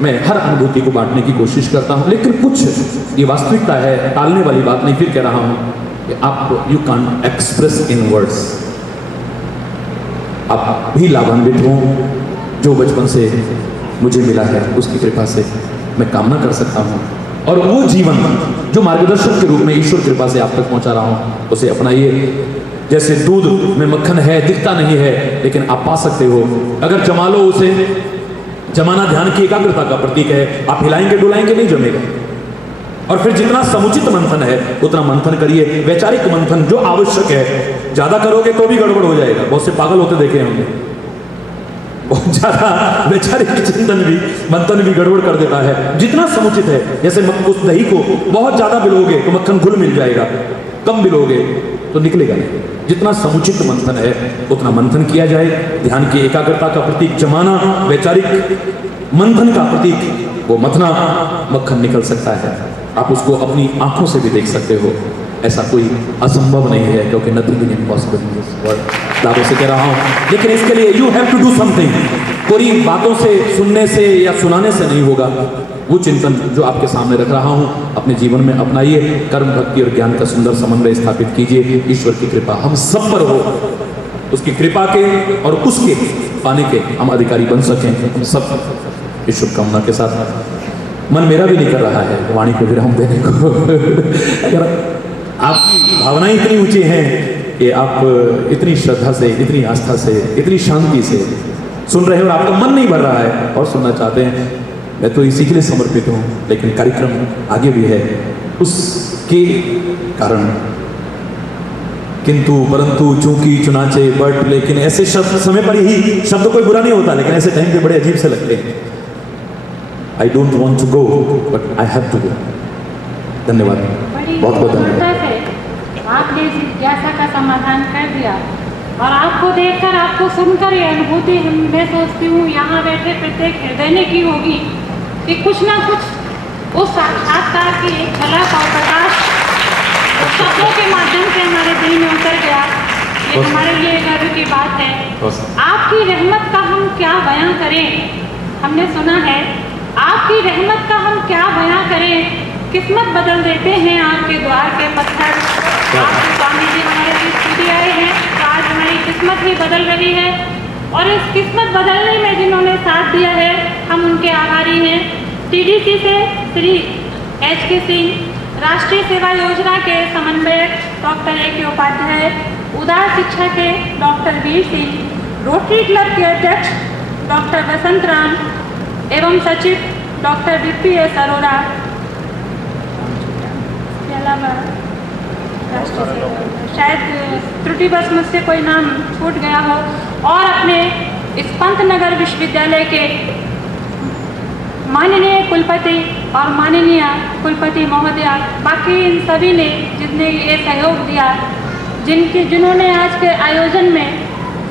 मैं हर अनुभूति को बांटने की कोशिश करता हूं, लेकिन कुछ ये वास्तविकता है, टालने वाली बात नहीं। फिर कह रहा हूं आप you can express in words. आप भी लाभान्वित हो, जो बचपन से मुझे मिला है उसकी कृपा से मैं कामना कर सकता हूं, और वो जीवन जो मार्गदर्शन के रूप में ईश्वर कृपा से आप तक पहुंचा रहा हूं उसे अपनाइए। जैसे दूध में मक्खन है, दिखता नहीं है लेकिन आप पा सकते हो। अगर जमा लो उसे, जमाना ध्यान की एकाग्रता का प्रतीक है। आप हिलाएंगे डुलाएंगे नहीं जमेगा। और फिर जितना समुचित मंथन है उतना मंथन करिए, वैचारिक मंथन जो आवश्यक है। ज्यादा करोगे तो भी गड़बड़ हो जाएगा। बहुत से पागल होते देखे हमने, बहुत ज्यादा वैचारिक चिंतन भी, मंथन भी गड़बड़ कर देता है। जितना समुचित है, जैसे उस दही को बहुत ज्यादा बिलोगे तो मक्खन घुल मिल जाएगा, कम बिलोगे तो निकलेगा नहीं। जितना समुचित मंथन है उतना मंथन किया जाए। ध्यान की एकाग्रता का प्रतीक जमाना, वैचारिक मंथन का प्रतीक वो मथना, मक्खन निकल सकता है। आप उसको अपनी आंखों से भी देख सकते हो। ऐसा कोई असंभव नहीं है, क्योंकि nothing is impossible in this world. दादों से कह रहा हूँ, लेकिन इसके लिए you have to do something. कोई बातों से, सुनने से या सुनाने से नहीं होगा। वो चिंतन जो आपके सामने रख रहा हूँ अपने जीवन में अपनाइए, कर्म, भक्ति और ज्ञान का सुंदर समन्वय स्थापित कीजिए। ईश्वर की कृपा हम सब पर हो, उसकी कृपा के और उसके पाने के हम अधिकारी बन सकें, हम सब इस शुभकामना के साथ। मन मेरा भी नहीं कर रहा है वाणी को विराम देने को। अगर आपकी भावनाएं इतनी ऊंची हैं कि आप इतनी श्रद्धा से, इतनी आस्था से, इतनी शांति से सुन रहे हो और आपका मन नहीं भर रहा है और सुनना चाहते हैं, मैं तो इसी के लिए समर्पित हूँ। लेकिन कार्यक्रम आगे भी है, उसके कारण किंतु परंतु चूंकि चुनाचे बट, लेकिन ऐसे शब्द समय पर ही शब्द कोई बुरा नहीं होता, लेकिन ऐसे टाइम पे बड़े अजीब से लगते हैं। I don't want to go but I have to go. धन्यवाद, बहुत बहुत धन्यवाद। आपने इस जिज्ञासा का समाधान कर दिया और आपको देखकर, आपको सुनकर ये अनुभूति मैं सोचती हूँ यहाँ बैठे प्रत्येक हृदय ने की होगी कि कुछ ना कुछ उस साक्षात्कार की एक झलक और प्रकाश शब्दों के माध्यम से हमारे दिल में उतर गया। ये हमारे लिए गर्व की बात है। आपकी रहमत का हम क्या बयां करें, हमने सुना है, आपकी रहमत का हम क्या बयां करें। किस्मत बदल देते हैं आपके द्वार के पत्थर। आपके स्वामी जी हमारे बीच स्टूडियो आए हैं, तो आज हमारी किस्मत ही बदल रही है और इस किस्मत बदलने में जिन्होंने साथ दिया है हम उनके आभारी हैं। टीडीसी से श्री HK सिंह, राष्ट्रीय सेवा योजना के समन्वयक डॉक्टर AK उपाध्याय, उदार शिक्षा के doctor Veer Singh, rotary club के अध्यक्ष डॉक्टर बसंत राम एवं सचिव डॉक्टर DPS अरोड़ा, इसके अलावा शायद त्रुटिवश मुझसे कोई नाम छूट गया हो, और अपने इस पंतनगर विश्वविद्यालय के माननीय कुलपति और माननीय कुलपति महोदया, बाकी इन सभी ने जिसने ये सहयोग दिया, जिन्होंने आज के आयोजन में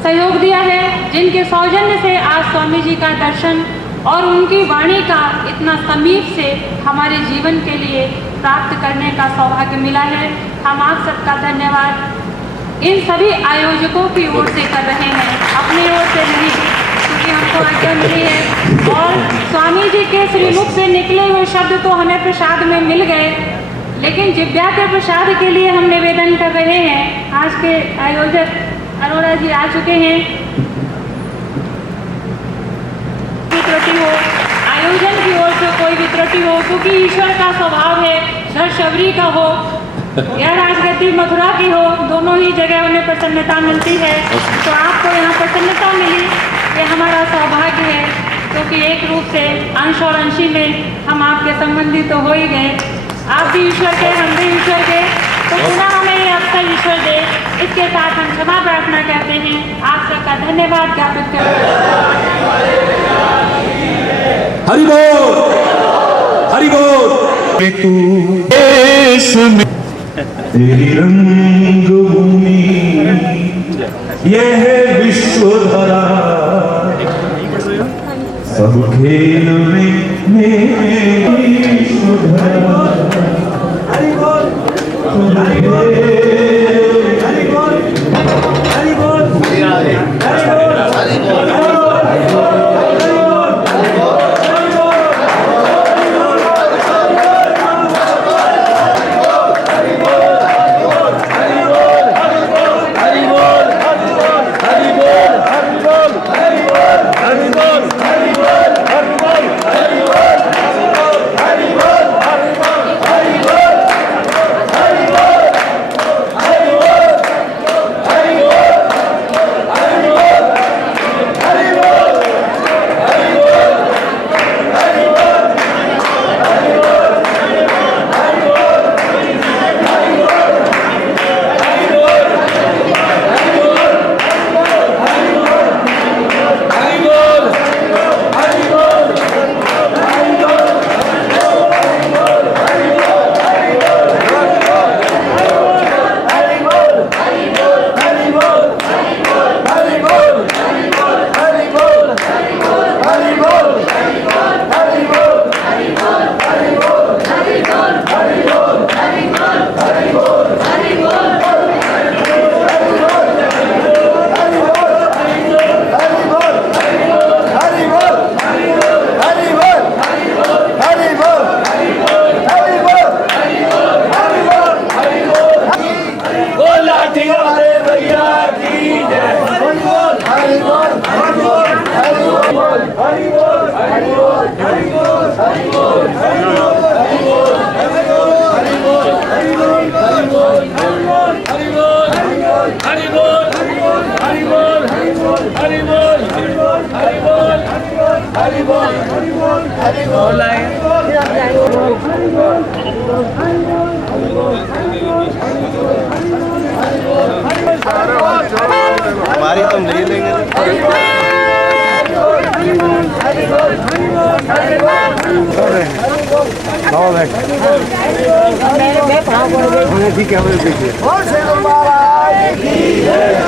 सहयोग दिया है, जिनके सौजन्य से आज स्वामी जी का दर्शन और उनकी वाणी का इतना समीप से हमारे जीवन के लिए प्राप्त करने का सौभाग्य मिला है। हम आप सबका धन्यवाद इन सभी आयोजकों की ओर से कर रहे हैं, अपनी ओर से नहीं, क्योंकि हमको आज्ञा मिली है। और स्वामी जी के श्रीमुख से निकले हुए शब्द तो हमें प्रसाद में मिल गए, लेकिन जिव्या के प्रसाद के लिए हम निवेदन कर रहे हैं। आज के आयोजक अरोड़ा जी आ चुके हैं। त्रुटि हो, आयोजन की ओर से कोई भी त्रुटि हो, क्योंकि ईश्वर का स्वभाव है शबरी का हो या राजगद्दी मथुरा की हो, दोनों ही जगह उन्हें प्रसन्नता मिलती है। तो आपको यहाँ प्रसन्नता मिली, ये हमारा सौभाग्य है, क्योंकि एक रूप से अंश और अंशी में हम आपके संबंधी तो हो ही गए। आप भी ईश्वर के, हम भी ईश्वर के, तो पुनः हमें ये अवसर ईश्वर दे। इसके साथ हम क्षमा प्रार्थना करते हैं। आप सबका धन्यवाद ज्ञापित करते हैं। हरि बोल, हरि बोल। तू देश में तेरी रंगभूमि, यह है विश्वधरा, सब खेल में मेरी विश्वधरा। हरि बोल, हरि बोल, हरि बोल, हरि बोल, हरि बोल।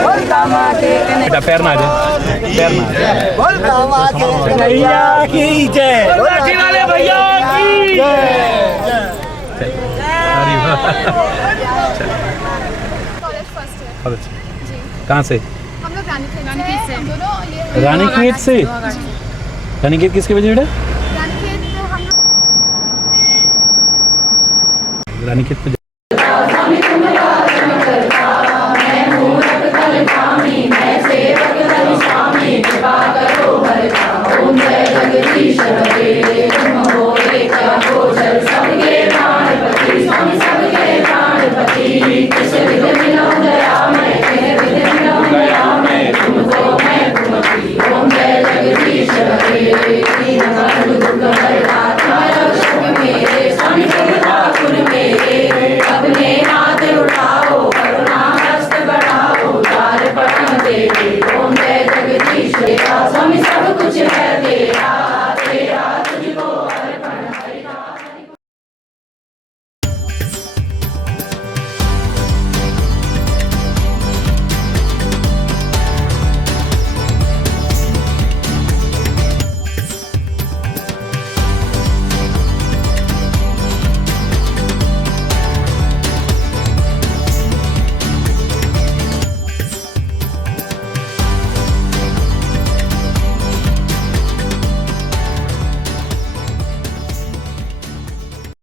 बेटा पैर ना आ जाए, पैर ना आ जाए। भैया की जय, वाले भैया की कॉलेज फर्स्ट ईयर। बहुत अच्छा। कहाँ से? हम लोग रानीखेत से। हम दोनों ये रानीखेत से? रानीखेत किसके वजह बेटा? रानीखेत हम लोग रानीखेत पे